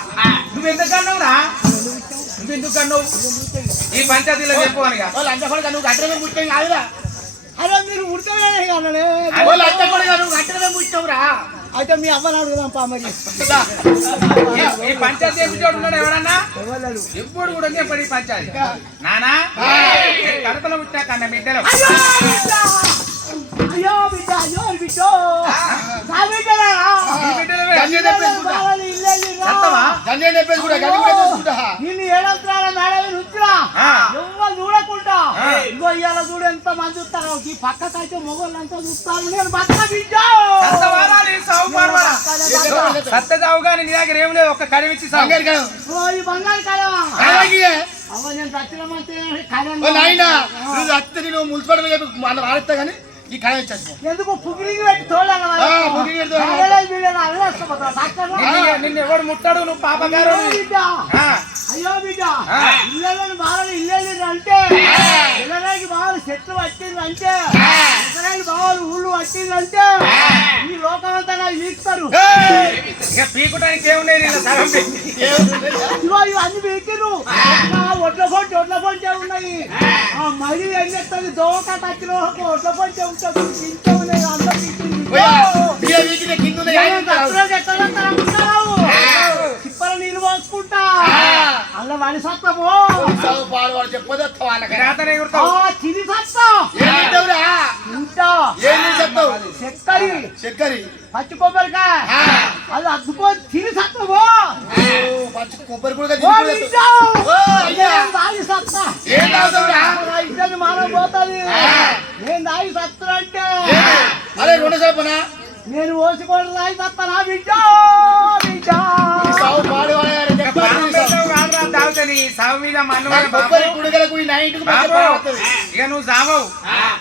నువ్వెందుకు అన్నావురా నువ్వెందుకు అన్నావు ఈ పంచాయతీలో చెప్పు అనగా వాళ్ళు అంత కూడా నువ్వు అడ్డమే పుట్టావు కాదురా. అరే మీరు ఉడతలేని అన్నలే వాళ్ళు అంత కూడా నువ్వు అడ్డమే పుట్టావురా. అయితే మీ అవ్వని అడుగుదాం పా మరి ఈ పంచాయతీ ఎప్పుడు ఉన్నాడు ఎవరన్నా ఎవరు ఎప్పుడు కూడా చెప్పండి ఈ పంచాయతీ నానా కడుపులో పుట్టినా కన్నా బిడ్డలు అయ్యో బిడ్డ అయ్యో బిడ్డో నా బిడ్డరా ఈ బిడ్డలవే. గంజి తెప్పేసుకుంటా. చెప్తావా? గంజి తెప్పేసుకుంటా. గంజి కూడా తెచ్చుకుంటా. నిన్ను ఏడంత్రాల మేడవి నుంచిరా ఆ. ఎవరు చూడకుండా ఆ. ఇంకో ఇవాళ చూడు ఎంత మంది చూస్తారు ఈ పక్కకైతే మొగోళ్ళంతా చూస్తారు నేను బతక బిడ్డ సత్తవారా నీ సావు పార్వారా? సత్త చావు కానీ నీ దగ్గర ఏం లేదు ఒక్క కడిమిచ్చి సాగు బంగారు కాదు. ఓ ఈ బంగారు కలవా అలాగే. అవ్వ నేను సచ్చినమంటే ఓ నాయనా, నువ్వు అత్తే నువ్వు మున్సిపాలిటీ చెప్పి మన వాడతా కానీ ఈ కళ ఇచ్చేస్తాను. ఎందుకు పుగిలింగి పెట్టి తోడాలి పుగిలింగి పెట్టి తోడాలి. నిన్ను ఎవడు ముట్టాడు నువ్వు పాప గారు బిడ్డ అయ్యో బిడ్డ ఇళ్ళని బాగా ఇల్లు అంటే ఇళ్ళకి బాగా చెట్లు పట్టిందంటే ఇళ్ళకి బాగా ఊళ్ళు పట్టిందంటే ఈ లోకమంతా వీస్తారు ఇక పీకుటానికి ఏముండేది ఇలా సగం పెట్టి. ఇగో ఇవన్నీ వీకిరు ఒడ్ల పొంటే ఉన్నాయి ఆ మడి ఎన్నెత్తది దోక తచ్చిన ఒడ్ల పొంటే ఉంటుంది ఇంట్లో ఉన్నాయి అందరూ కింద ఉన్నాయి. చిప్పల నీళ్ళు పోసుకుంటా అల్ల వడి సత్తము సాగు పాడు వాడు చెప్పదు వాళ్ళకి. రాతనే ఎగురుతావు. చిరి సత్తా ఏం తింటావురా? ఉంటా ఏం చెప్తావు? చక్కరి చక్కరి. పచ్చి కొబ్బరికాయ అది అద్దుకో చిరి సత్తము పచ్చి కొబ్బరి కూడా దాగి సత్తా ఏం తాగుతావురా? ఇద్దరు మనం పోతుంది నేను దాగి సత్తులు అంటే అరే రెండు చెప్పనా? నేను ఓసుకోవడం దాగి సత్తానా బిడ్డ బిడ్డ సాగు పాడు వాడు ఇక పాపం పెట్టావు కాదురా తాగుతుంది సాగు మీద మన్ను మీద కొబ్బరి బాబు. కుడిగలకు ఈ నైట్కు బాబు, పడుతుంది. ఇక నువ్వు సాగవు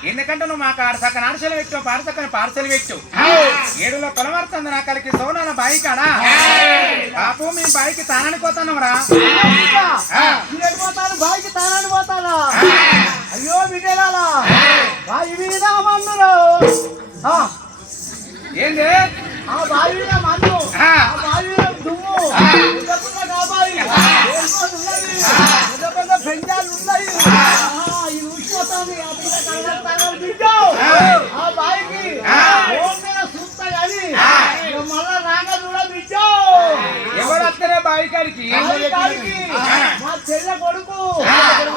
ఎందుకంటే నువ్వు మాకు ఆడ సక్కన అరసలు పెట్టావు పాడ సక్కన పార్సల్ పెట్టావు ఏడులో కొలమరుతుంది నా కలికి సోనాల బాయి కాడా పాపు మీ బాయికి తానానికి పోతున్నాం రా పోతాను బాయికి తానాన్ని పోతాను అయ్యో బిడ్డలా బాయి మీద మన్నురు ఏంది ఆ బావి మీద మన్ను ఆ. ఆ బావి మీద దుమ్ము పెద్ద కాబాయి పెద్ద పెద్ద పెంచాలు ఉన్నాయి ఇది ఊసిపోతుంది అప్పుడు కలగలుగుతాను బిడ్డ ఆ బావికి ఓపెన చూస్తా కానీ మళ్ళా రాక చూడ బిడ్డ ఎవరు వస్తారే బావి కాడికి మా చెల్లె కొడుకు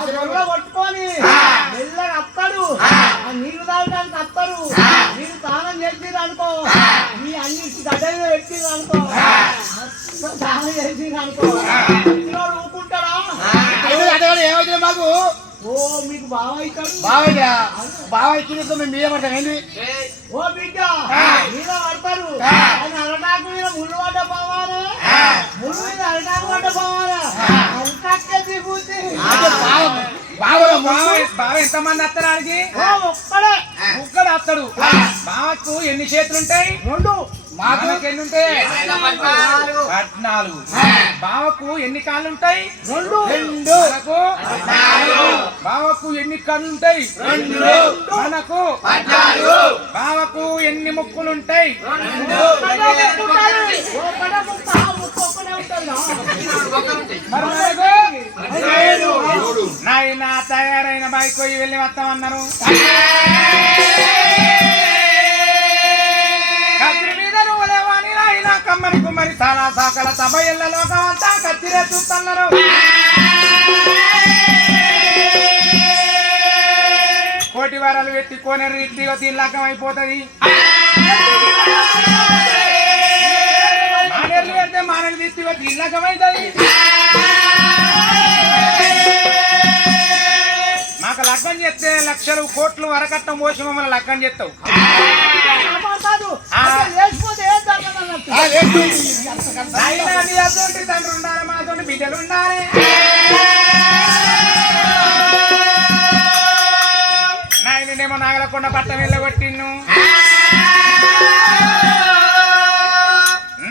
చెల్ల కొట్టుకొని మెల్లగా అత్తాడు ఆ నీళ్లు తాగడానికి అత్తారు నీళ్ళు స్నానం చేసిరు అనుకో నీ అన్ని గడ్డలు పెట్టిరు అనుకో స్నానం చేసిరు అనుకో ఊరుకుంటారా ఏమైతే మాకు ఓ మీకు బాగా అవుతాడు బావయ్యా బావ ఇచ్చిన మేము మీద పడతాం ఏంది? ఓ బిడ్డ మీద పడతారు ఆయన అరటాకు మీద ముళ్ళు పడ్డ పోవాలి ముళ్ళు మీద అరటాకు పడ్డ పోవాలి అరటాకే దిగుతుంది బావ ఎంతమంది వస్తారానికి ఒక్కడే ముక్కడు వస్తాడు బావకు ఎన్ని చేతులు ఉంటాయి రెండు మాకు ఎన్ని ఉంటాయి 14 బావకు ఎన్ని కాళ్ళు ఉంటాయి రెండు మనకు బావకు ఎన్ని కళ్ళు ఉంటాయి మనకు బావకు ఎన్ని ముక్కులు ఉంటాయి మరి మనకు నాయన తయారైన బాయికి పోయి వెళ్ళి వస్తామన్నారు కత్తి మీద నువ్వు లేవని నాయన కమ్మని కుమ్మరి చాలా సాకల సభ ఎల్ల లోకమంతా కత్తిరే చూస్తున్నారు కోటి వారాలు పెట్టి కోనేరు ఇట్టిగా తీర్లకం అయిపోతుంది మానేర్లు పెడితే మానేరు తీర్తిగా తీర్లకం అవుతుంది మాకు లగ్గం చేస్తే లక్షలు కోట్లు వరకట్టం పోసి మమ్మల్ని లగ్గం చేస్తావు అయినా నీ అతోటి తండ్రి ఉండాలి మాతోటి బిడ్డలు ఉండాలి నాయనేమో నాగలకొండ పట్టం వెళ్ళగొట్టిన్ను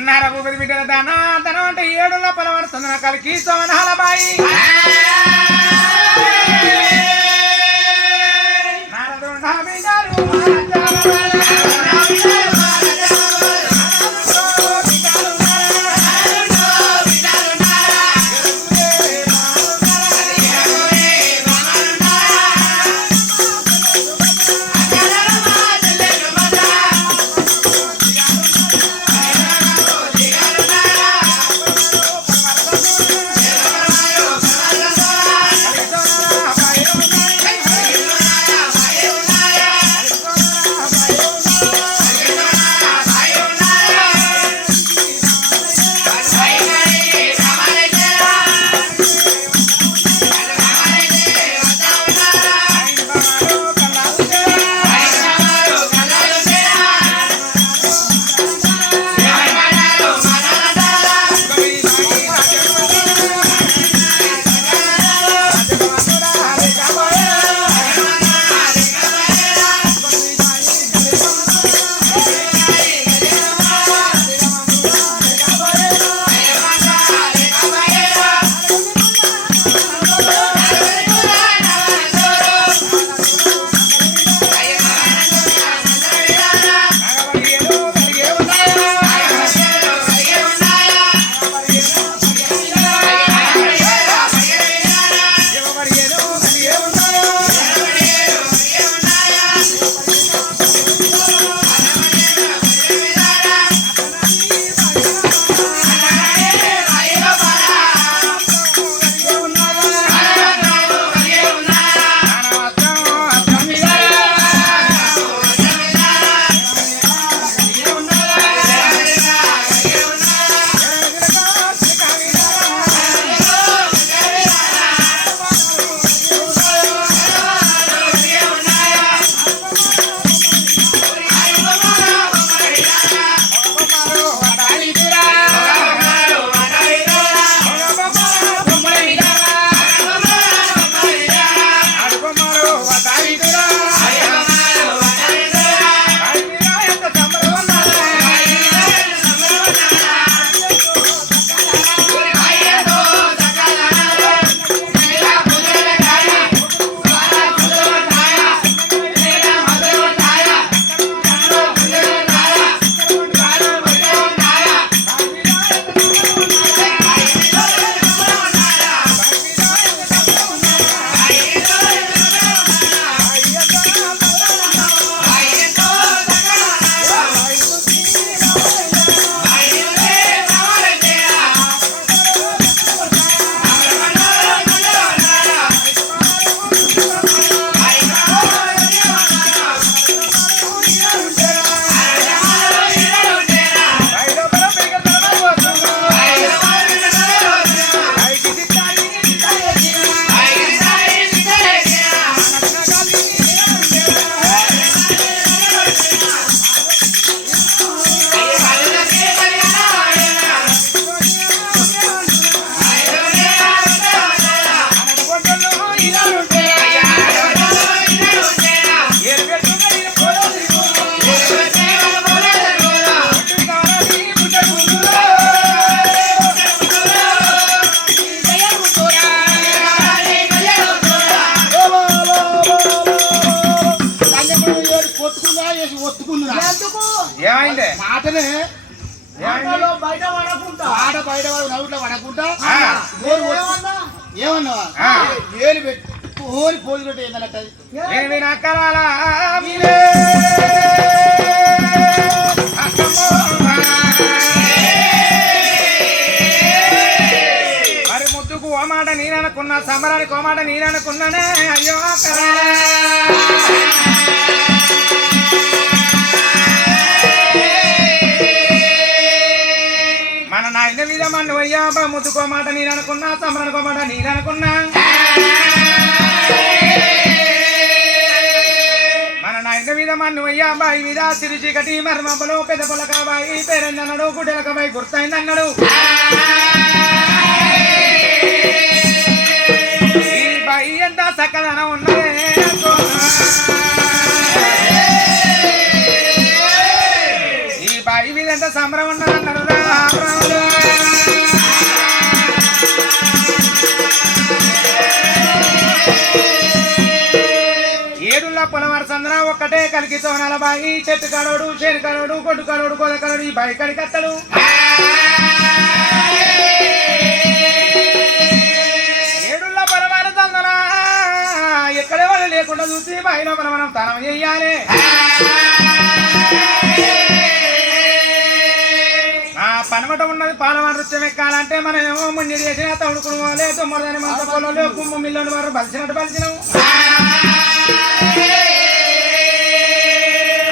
నరభూపతి బిడ్డల ధనం అంటే 7 లోపల పడుతుంది నా కలికి సోమనాల బాయి ఏమైంది మాటనే మాటలో బయట పడకుండా ఆట బయట వాడు నవ్వుట్లో పడకుండా ఆ. ఏమన్నా ఏమన్నావా ఆ. ఏలు పెట్టుకొని పోజు పెట్టి ఏందన్నట్టు ఏమి నక్కలాల మీరే మరి ముద్దుకు ఓ మాట నేననుకున్నా సంబరానికి ఓ మాట నేననుకున్నానే అయ్యో కరాలా. మన నాయన మీద మన్ను అయ్యా ముద్దుకో మాట నేననుకున్నా సంబరానికో మాట నేననుకున్నా మన నాయన మీద మన్ను అయ్యా బాయి మీద సిరి చీకటి మర్మబ్బలో పెద్ద పొలక బాయి పేరెందన్నాడు గుడ్డెలక బాయి గుర్తయిందన్నాడు ఈ బాయి ఎంత చక్కదనం ఉన్నదే ఈ బాయి మీద ఎంత సంబరం ఉన్నదన్నాడు ఏడుల్ల పొలవారి సందన ఒక్కటే కలికి సోనాల బాయి చెట్టు కలోడు చేను కలోడు కొట్టు కలోడు కొద కలోడు ఈ బాయి కడికత్తడు ఏడుల్ల పొలవారి సందన ఎక్కడే వాళ్ళు లేకుండా చూసి బాయి లోపల మనం తనం చెయ్యాలి ఆ పనమట ఉన్నది పాలవారి నృత్యం ఎక్కాలంటే మనం ఏమో ముందు చేసిన తౌడుకుడు పోలే తొమ్మిది మంత పొలంలో కుమ్ము మిల్లుని వారు బలిసినట్టు బలిసినాం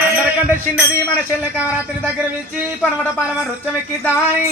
అందరికంటే చిన్నది మన చెల్లె కామరాత్రి దగ్గర పిలిచి పనమట పాలవారి నృత్యం ఎక్కిద్దామని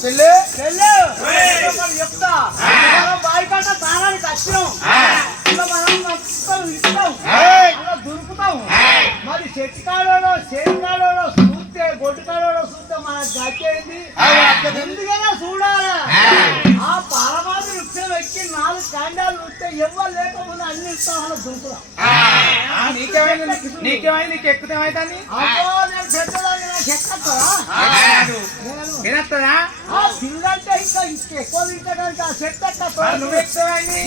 చెల్లె చెప్తా మనం బావి కంట తానానికి వచ్చినాం ఇలా మనం మొత్తం ఇస్తాం అలా దురుకుతాం మరి చెట్టు కాడలో చేతి కాడలో చూస్తే గొడ్డు కాడలో చూస్తే మనకు గచ్చేది ఎందుకైనా చూడాలి ఆ పరమాది వృక్షం ఎక్కి 4 కాండాలు ఉంటే ఎవరు లేకపోతే అన్ని ఇస్తాం అలా దురుకుతాం నీకేమైంది నీకు ఎక్కుతేమైందని అబ్బో నేను చెట్టదాన్ని నాకు ఎక్కడా వినత్తదా ఆ పిల్లంటే ఇంకా ఎక్కువ తింటాడానికి ఆ చెట్టు ఎక్కడా నువ్వు ఎక్కుతేమైంది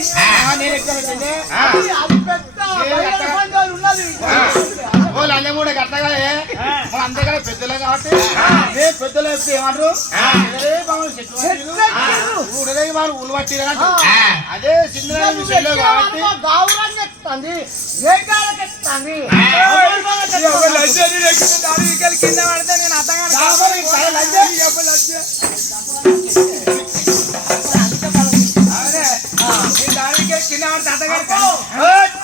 నేను ఎక్కడ అది పెద్ద బయట పండుగలు ఉన్నది వాళ్ళు అన్నీ కూడా కట్టగా మన అంతేకాదు పెద్దలే కాబట్టి ఏ పెద్దలు చెప్తే ఏమంటారు ఊడలే వాళ్ళు ఊళ్ళు పట్టి అదే చిన్న విషయంలో కాబట్టి గౌరవంగా ఎక్కుతుంది వేగాలకు ఎక్కుతుంది కింద పడితే నేను కింద పడితే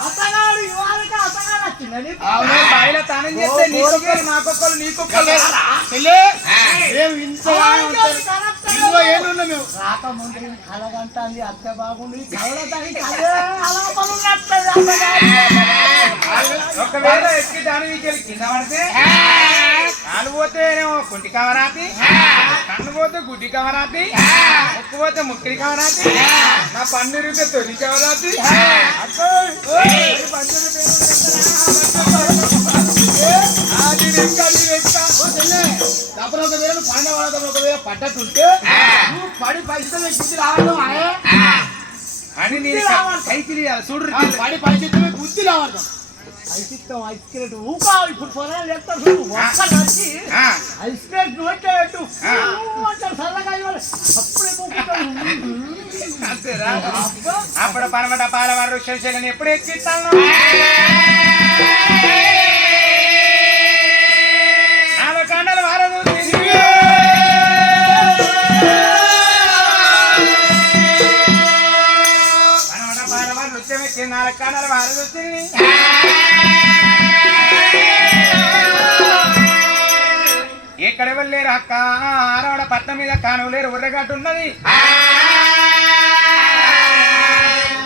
అతగాడు ఇవాళకి అతగాడు వచ్చిందని బాయిలో తానం చేస్తే నీకొక్కరు నాకొక్కరు నీకొక్కరు రాకముందు కలగంటుంది అత్త బాగుంది కలగడానికి ఒకవేళ ఎక్కి దాని కింద పడితే కాలు పోతేనేమో కుంటి కవరాతి కన్ను పోతే గుడ్డి కవరాతి ముక్కు పోతే ముక్కిడి కవరాతి నా పన్ను ఇరిగితే తొలి కవరాతి పడ్డట్టుంటే నువ్వు పడి పైసలు ఎక్కించి రావడం అని బుద్ధి నేను రావాలి. సైకిల్ ఇవ్వాలి చూడు పడి పరిస్థితి బుద్ధి రావాలి ఐసిస్తాం ఐస్క్రేట్ ఊకా ఇప్పుడు పొలాలు చెప్తారు చూడు ఒక్కలు వచ్చి ఐస్క్రేట్ నోట్లో పెట్టు అంటారు చల్లగా ఇవ్వాలి అప్పుడే మూకుంటారు అంతేరా అప్పుడు పనమట పాలవారు శంశలని ఎప్పుడు ఎక్కిస్తాను నాలుగు కండలు వారదు పనమట పాలవారు నృత్యం ఎక్కి నాలుగు కండలు వారదు ఎక్కడ వెళ్ళలేరు అక్క ఆరవడ పట్నం మీద కానువలేరు ఉర్రగడ్డ ఉన్నది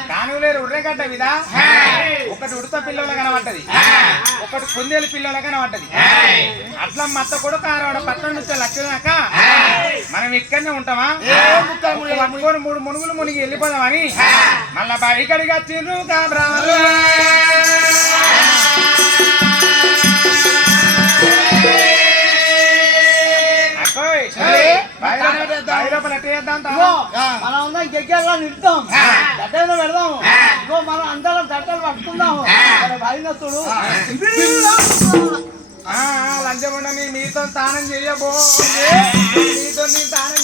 కానువలేరు ఉర్రగడ్డ మీద ఒకటి ఉడత పిల్లల కనబడ్డది ఒకటి కుందేలు పిల్లల కనబడ్డది అట్లా మత్త కొడుకు ఆరవడ పట్నం నుంచి లక్షదాక మనం ఇక్కడనే ఉంటామా పట్టుకొని 3 మునుగులు మునిగి వెళ్ళిపోదామని మళ్ళా బయటడికి వచ్చిండ్రు కాబరాలు మనం అందరం గెగ్గెల్లో నిలుతాం గడ్డలో పెడదాము ఇగో మనం అందరం గడ్డలు పట్టుకుందాము భయనతుడు లంచముండని మీతో స్నానం చెయ్యబో మీతో నీ స్నానం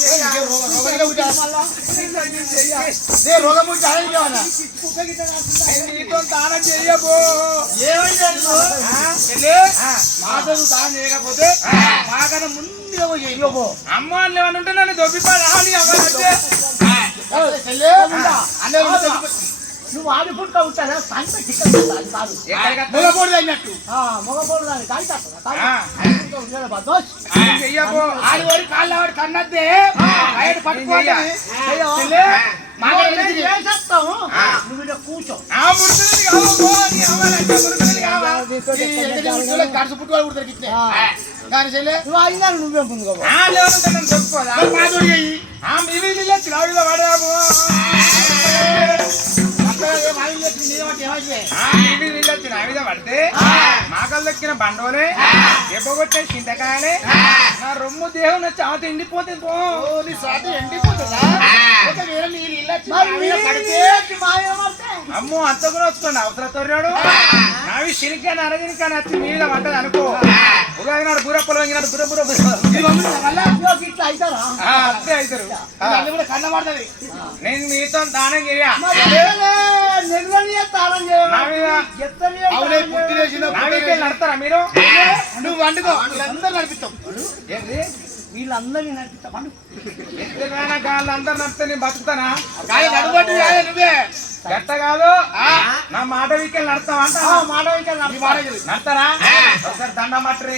మీతో స్నానం చెయ్యబో మాటలు తాను చేయకపోతే మాకన్నా ముందుగా చెయ్యబో అమ్మ అని ఏమన్నా ఉంటే నన్ను దొబ్బిపాలి అవ్వాలంటే నువ్వు ఆడిపుట్ట ఉంటారా సంత చిక్కదు కాదు మొగపోడు అన్నట్టు మగపోడు దాన్ని కాయ చెయ్యబో ఆడి వాడి కాళ్ళ వాడి కన్నద్దే బయట పట్టుకోవాలి చేస్తాము నువ్వు ఇక్కడ కూర్చో కడుసు పుట్టుకోవాలి కూడా దొరికితే దాని చెల్లె నువ్వు అయినా నువ్వే ముందుగా పడితే మాకలు దక్కిన బండోలే ఎబ్బగొట్టే చింతకాయలే నా రొమ్ము దేహం నా చాత ఎండిపోతుంది పో ఎండిపోతుందా అమ్మో అంత కూడా వస్తుంది అవసరం తొర్రాడు నావి శనికా నరజనికా నచ్చి మీద పడ్డది అనుకో ఉగాది నాడు బూర పొలం వంగినాడు బుర బుర ఇట్లా అవుతారా అంతే అవుతారు కూడా కన్న పడుతుంది నేను మీతో దానం చేయ నిర్వహణ తాళం అవునే పుట్టి వేసిన నడతారా మీరు నువ్వు వండుకో అందరూ నడిపిస్తాం ఏంది వీళ్ళందరినీ నడిపిస్తాం అందరు నడితే నేను బతుకుతానా నడుబట్టు నువ్వే గట్ట కాదు నా మాట వీకెళ్ళి నడతామంట మాట నడతారా ఒకసారి దండ మట్టరి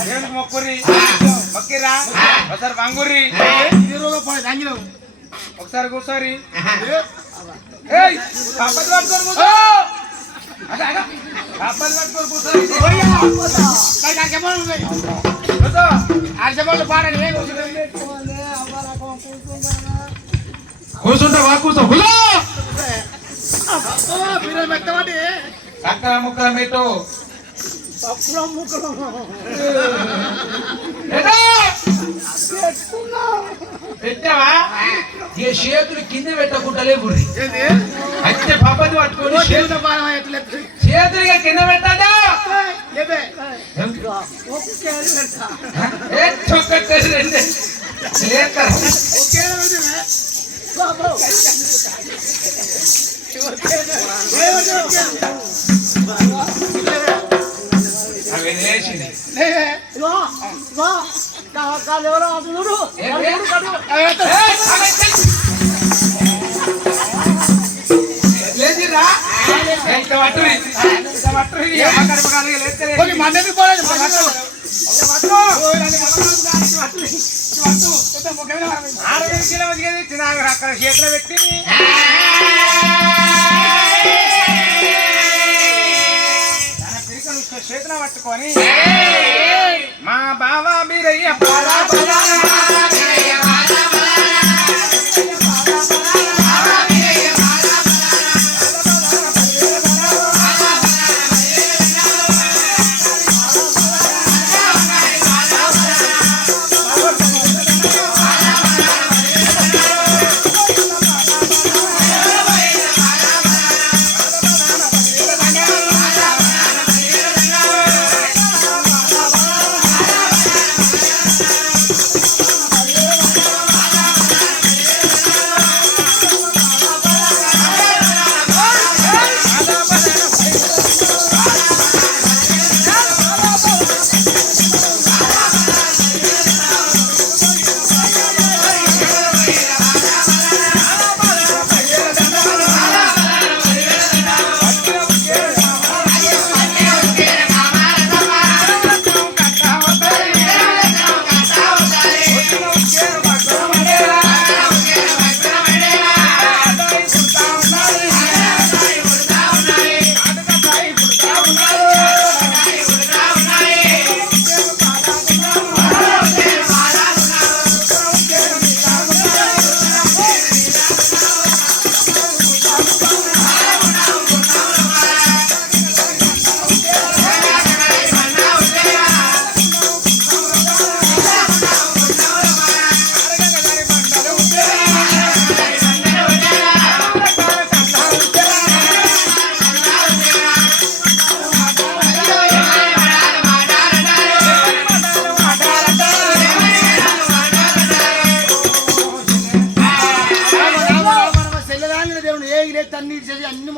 దేవునికి మొక్కుర్రి మొక్కిరా ఒకసారి వంగుర్రి ఒకసారి కూర్చోరి కప్పది పట్టుకొని కూర్చో కప్పది పట్టుకొని కూర్చోరి కూర్చో అర్జమాలు పాడని కూర్చుంటావా కూర్చో పిల్లలు పెట్టమంటే చక్కర ముక్కల మీటు పెట్టావా ఇక చేతులు కింద పెట్టకుంటలే బుర్రి అయితే పప్పది పట్టుకొని చేతులు కింద పెట్టదా అవి లేచింది ఎవరో అదుడు లేచిరా మండలి పోలేదు అక్కడ చేతిలో పెట్టి తన పిరికను చేతిలో పట్టుకొని మా బావా బీరయ్య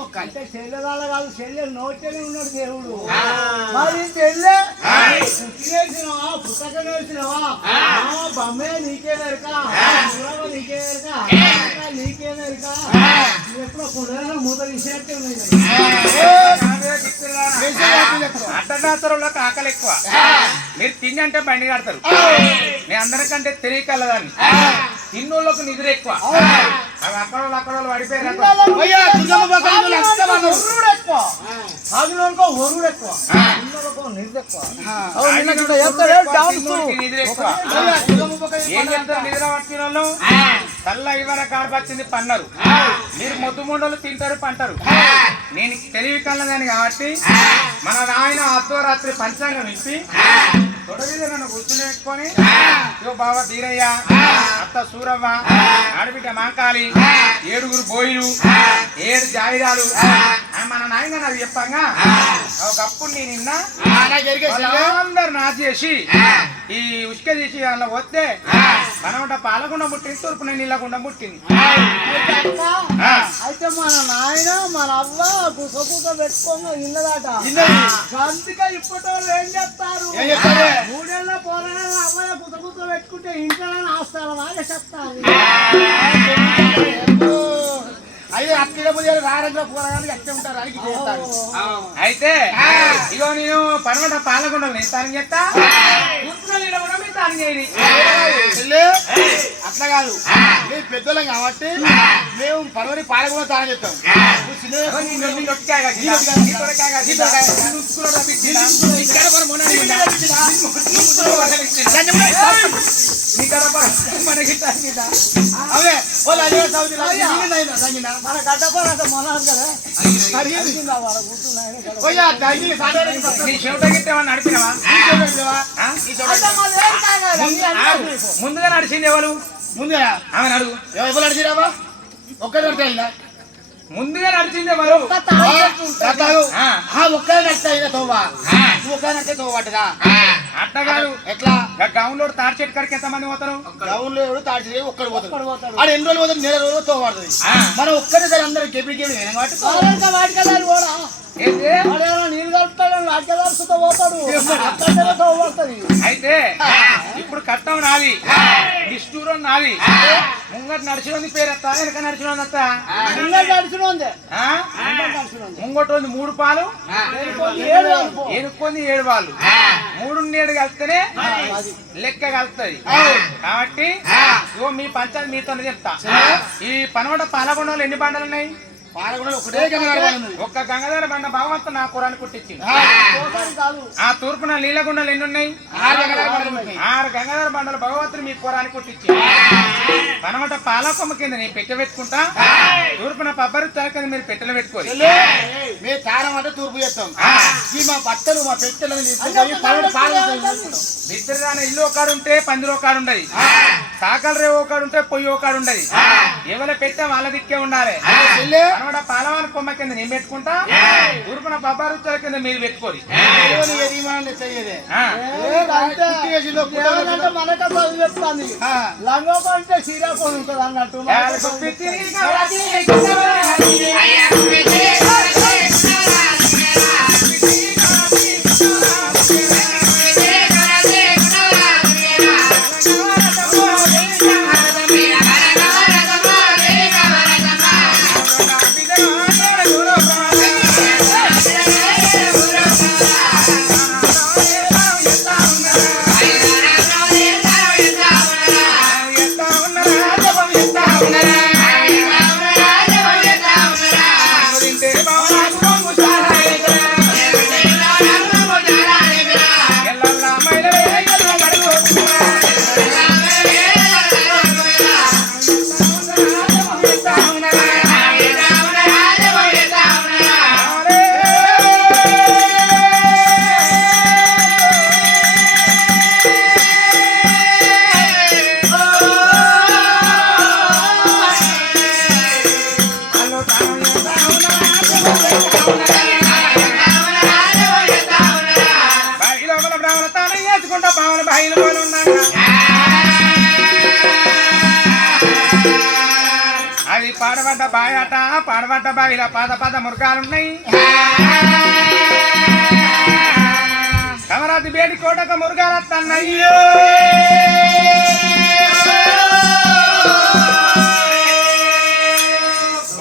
మొక్కాలి. అంటే చెల్లెదాల కాదు, చెల్లె నోట్లోనే ఉన్నాడు దేవుడు. మరి చెల్లె తినేసినవా, పుట్టక నేసినవా, బొమ్మే నీకే వెరక, నీకే వెరక, నీకే వెరక, ఎప్పుడో కొండలో మూత తీసేట్టే ఉన్నాయి. అడ్డదాసరులకు ఆకలి ఎక్కువ. మీరు తిండి అంటే బండి కడతారు. నేను అందరికంటే తెలియకలదాన్ని. తిన్నోళ్ళకు నిద్ర ఎక్కువ. అవి అక్కడ వాళ్ళు పడిపోయారు. నిద్ర ఎక్కువ. ఏం చెప్తారు? నిద్ర పట్టిన వాళ్ళు తల్ల ఇవ్వర కాడపచ్చింది పన్నారు. మీరు మొద్దు ముండలు తింటారు పంటారు. నేను తెలివి కలదాన్ని కాబట్టి మన నాయన అర్ధరాత్రి పంచాంగం విప్పి తొడవిద నన్ను గుర్తులు పెట్టుకొని, ఇగో బావ ధీరయ్య, అత్త సూరవ్వ, ఆడబిడ్డ మాంకాలి, 7 బోయిలు, 7 జాయిరాలు మన నాయన నాకు చెప్పంగా ఒకప్పుడు నేను నిన్న అందరు నాచేసి ఈ ఉసుక తీసి అలా వస్తే మనమంట పాలకుండా పుట్టింది, తూర్పున నీళ్ళకుండా పుట్టింది. అయితే మన నాయన మన అవ్వ గుసగుస పెట్టుకోగా ఇన్నదాట. అందుకే ఇప్పటి ఏం చెప్తారు? 3 ఏళ్ళ పోరాడాల అమ్మాయి గుసగుస పెట్టుకుంటే ఇంట్లో ఆస్తారా బాగా చెప్తారు. అయ్యే అక్కడ రారంగా పోరాడాలి ఎక్కడ ఉంటారు అని చేస్తారు. అయితే ఇగో నేను పనమంట పాలకుండా నేను తాను చెప్తా, తూర్పున నీళ్ళకుండా మీరు తాను చేయండి. అట్లా కాదు, మేము పెద్దోళ్ళం కాబట్టి మేము పరవరి పాలకుండా తాను చెప్తాం. మన గడ్డపాలంటే మొన్న కదా నీ చెవిట గిట్టేమన్నా నడిపినవా? ముందుగా నడిచింది ఎవరు? ముందుగా ఆమె నడుగు. ఎవరు నడిచిరావా? ఒక్కడే నడిచా. ముందుగా నడిచింది ఎవరు? ఒక్కడే నడిచా తోవా. ఒక్కడే నడిచే తోవట్టుగా అట్టగాడు. ఎట్లా గ్రౌండ్ లో తాడి చెట్టు కడికి ఎంతమంది పోతారు? గ్రౌండ్ లో తాడి ఒక్కడు పోతాడు. అది 2 రోజులు పోతుంది, 1 నెల రోజులు తోవాడుతుంది. మనం ఒక్కడే సరే అందరూ కెపిడి వాటికదారు కూడా నీళ్ళు కలుపుతాడు, వాటికదారుతో పోతాడు. అయితే ఇప్పుడు కట్టం నాది, నిష్ఠూరం నాది. ముంగట నడిచిన పేరు వస్తా, వెనక నడిచిన వస్తా. ముంగట 3 పాలు, ఎనుక్కొని 7 పాలు. 3 7 కలిస్తేనే లెక్క కలుస్తుంది. కాబట్టి ఇగో మీ పంచాయతీ మీతో చెప్తా. ఈ పనవట పాలకొండలో ఎన్ని బండలు ఉన్నాయి? ఒకటే ఒక్క గంగాధర బండ భగవంతు నా కూరాన్ని కుట్టించింది. ఆ తూర్పున నీలగుండలు ఎన్ని ఉన్నాయి? 6 గంగాధర బండలు భగవంతుడు మీ కూరాన్ని కుట్టించింది. పనమట పాలకొమ్మ కింద నేను పెట్టె పెట్టుకుంటా, తూర్పున పబ్బరి తల కింద మీరు పెట్టెలు పెట్టుకోవాలి. మేము తారం అంటే తూర్పు చేస్తాం. మా బట్టలు మా పెట్టెలు బిద్దరిదాన ఇల్లు ఒకడు ఉంటే పందిరి ఒకడు ఉండదు, సాకల రేవు ఒకడు ఉంటే పొయ్యి ఒకడు ఉండదు. ఎవరు పెట్టే వాళ్ళ దిక్కే ఉండాలి. పనమట పాలవాని కొమ్మ కింద నేను పెట్టుకుంటా, తూర్పున పబ్బరి తల కింద మీరు పెట్టుకోవాలి. మనక చదువు చెప్తాను. లంగోప అంటే శ్రీరాపం ఉంటుంది అన్నట్టు. తింటే పాడబడ్డ బాయట పాడబడ్డ బావిలో పాద మురకాలున్నాయి కమరాతి బేడి కోటక మురగాలు వస్తున్నాయి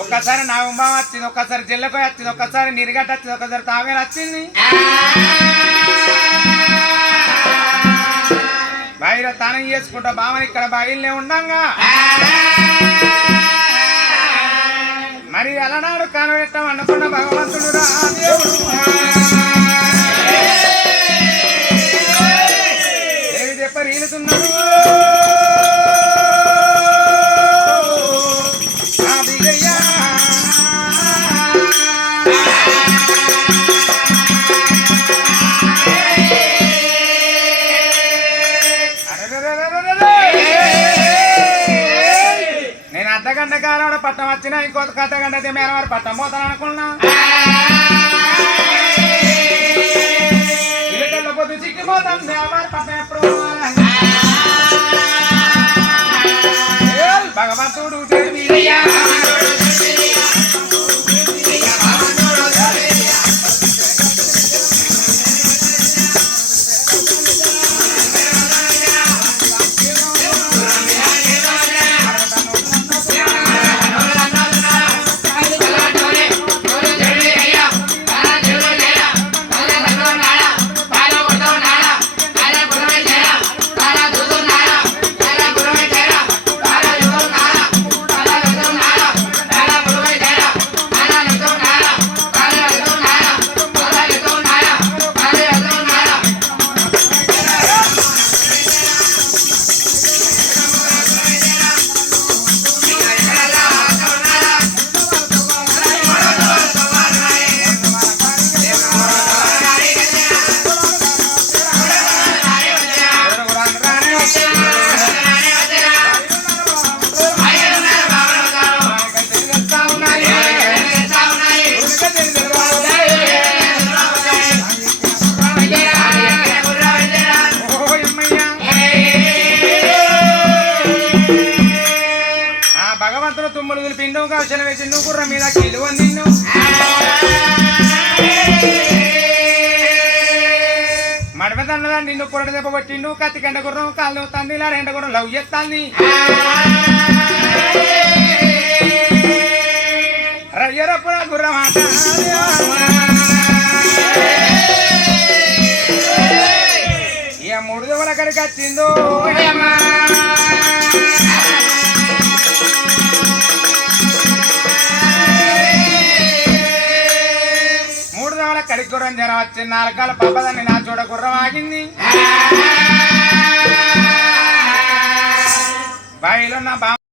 ఒక్కసారి నా ఉమ్మా వచ్చింది ఒక్కసారి జిల్లకు వచ్చింది ఒక్కసారి నిరిగట్ట వచ్చింది ఒక్కసారి తావేలు వచ్చింది బావిలో తానం చేసుకుంటా బావని ఇక్కడ బావిలనే ఉండంగా మరి అలనాడు కనబెట్టం అనుకున్న భగవంతుడు రా దేవుడు దేవి చెప్ప రీలుతున్నాడు నేను అర్ధగంట కాలం పట్టం వచ్చినా ఇంకొక అర్ధగంట అయితే మేనవారు పట్టం పోతాను అనుకున్నా ఇళ్ళ పొద్దు చిక్కిపోతాం మేనవారు పట్టం ఎప్పుడు భగవంతుడు భగవంతుడు తుమ్ములు పిండు కౌశల వేసి నువ్వు గుర్రం మీద కిలువ నిన్ను మడమదండగా నిన్ను పొరడు దెబ్బ పట్టిండు కత్తి గంట గుర్రం కాళ్ళు తండ్రిలా రెండ గుర్రం లవ్ చేస్తాంది రయ్యరప్పుడ గుర్రం ఆట ఇక మూడు దెబ్బల కడికి వచ్చిందో కడి గుర్రం జనం వచ్చింది నాలుగాల పబ్బదాన్ని నా చూడ గుర్రం ఆగింది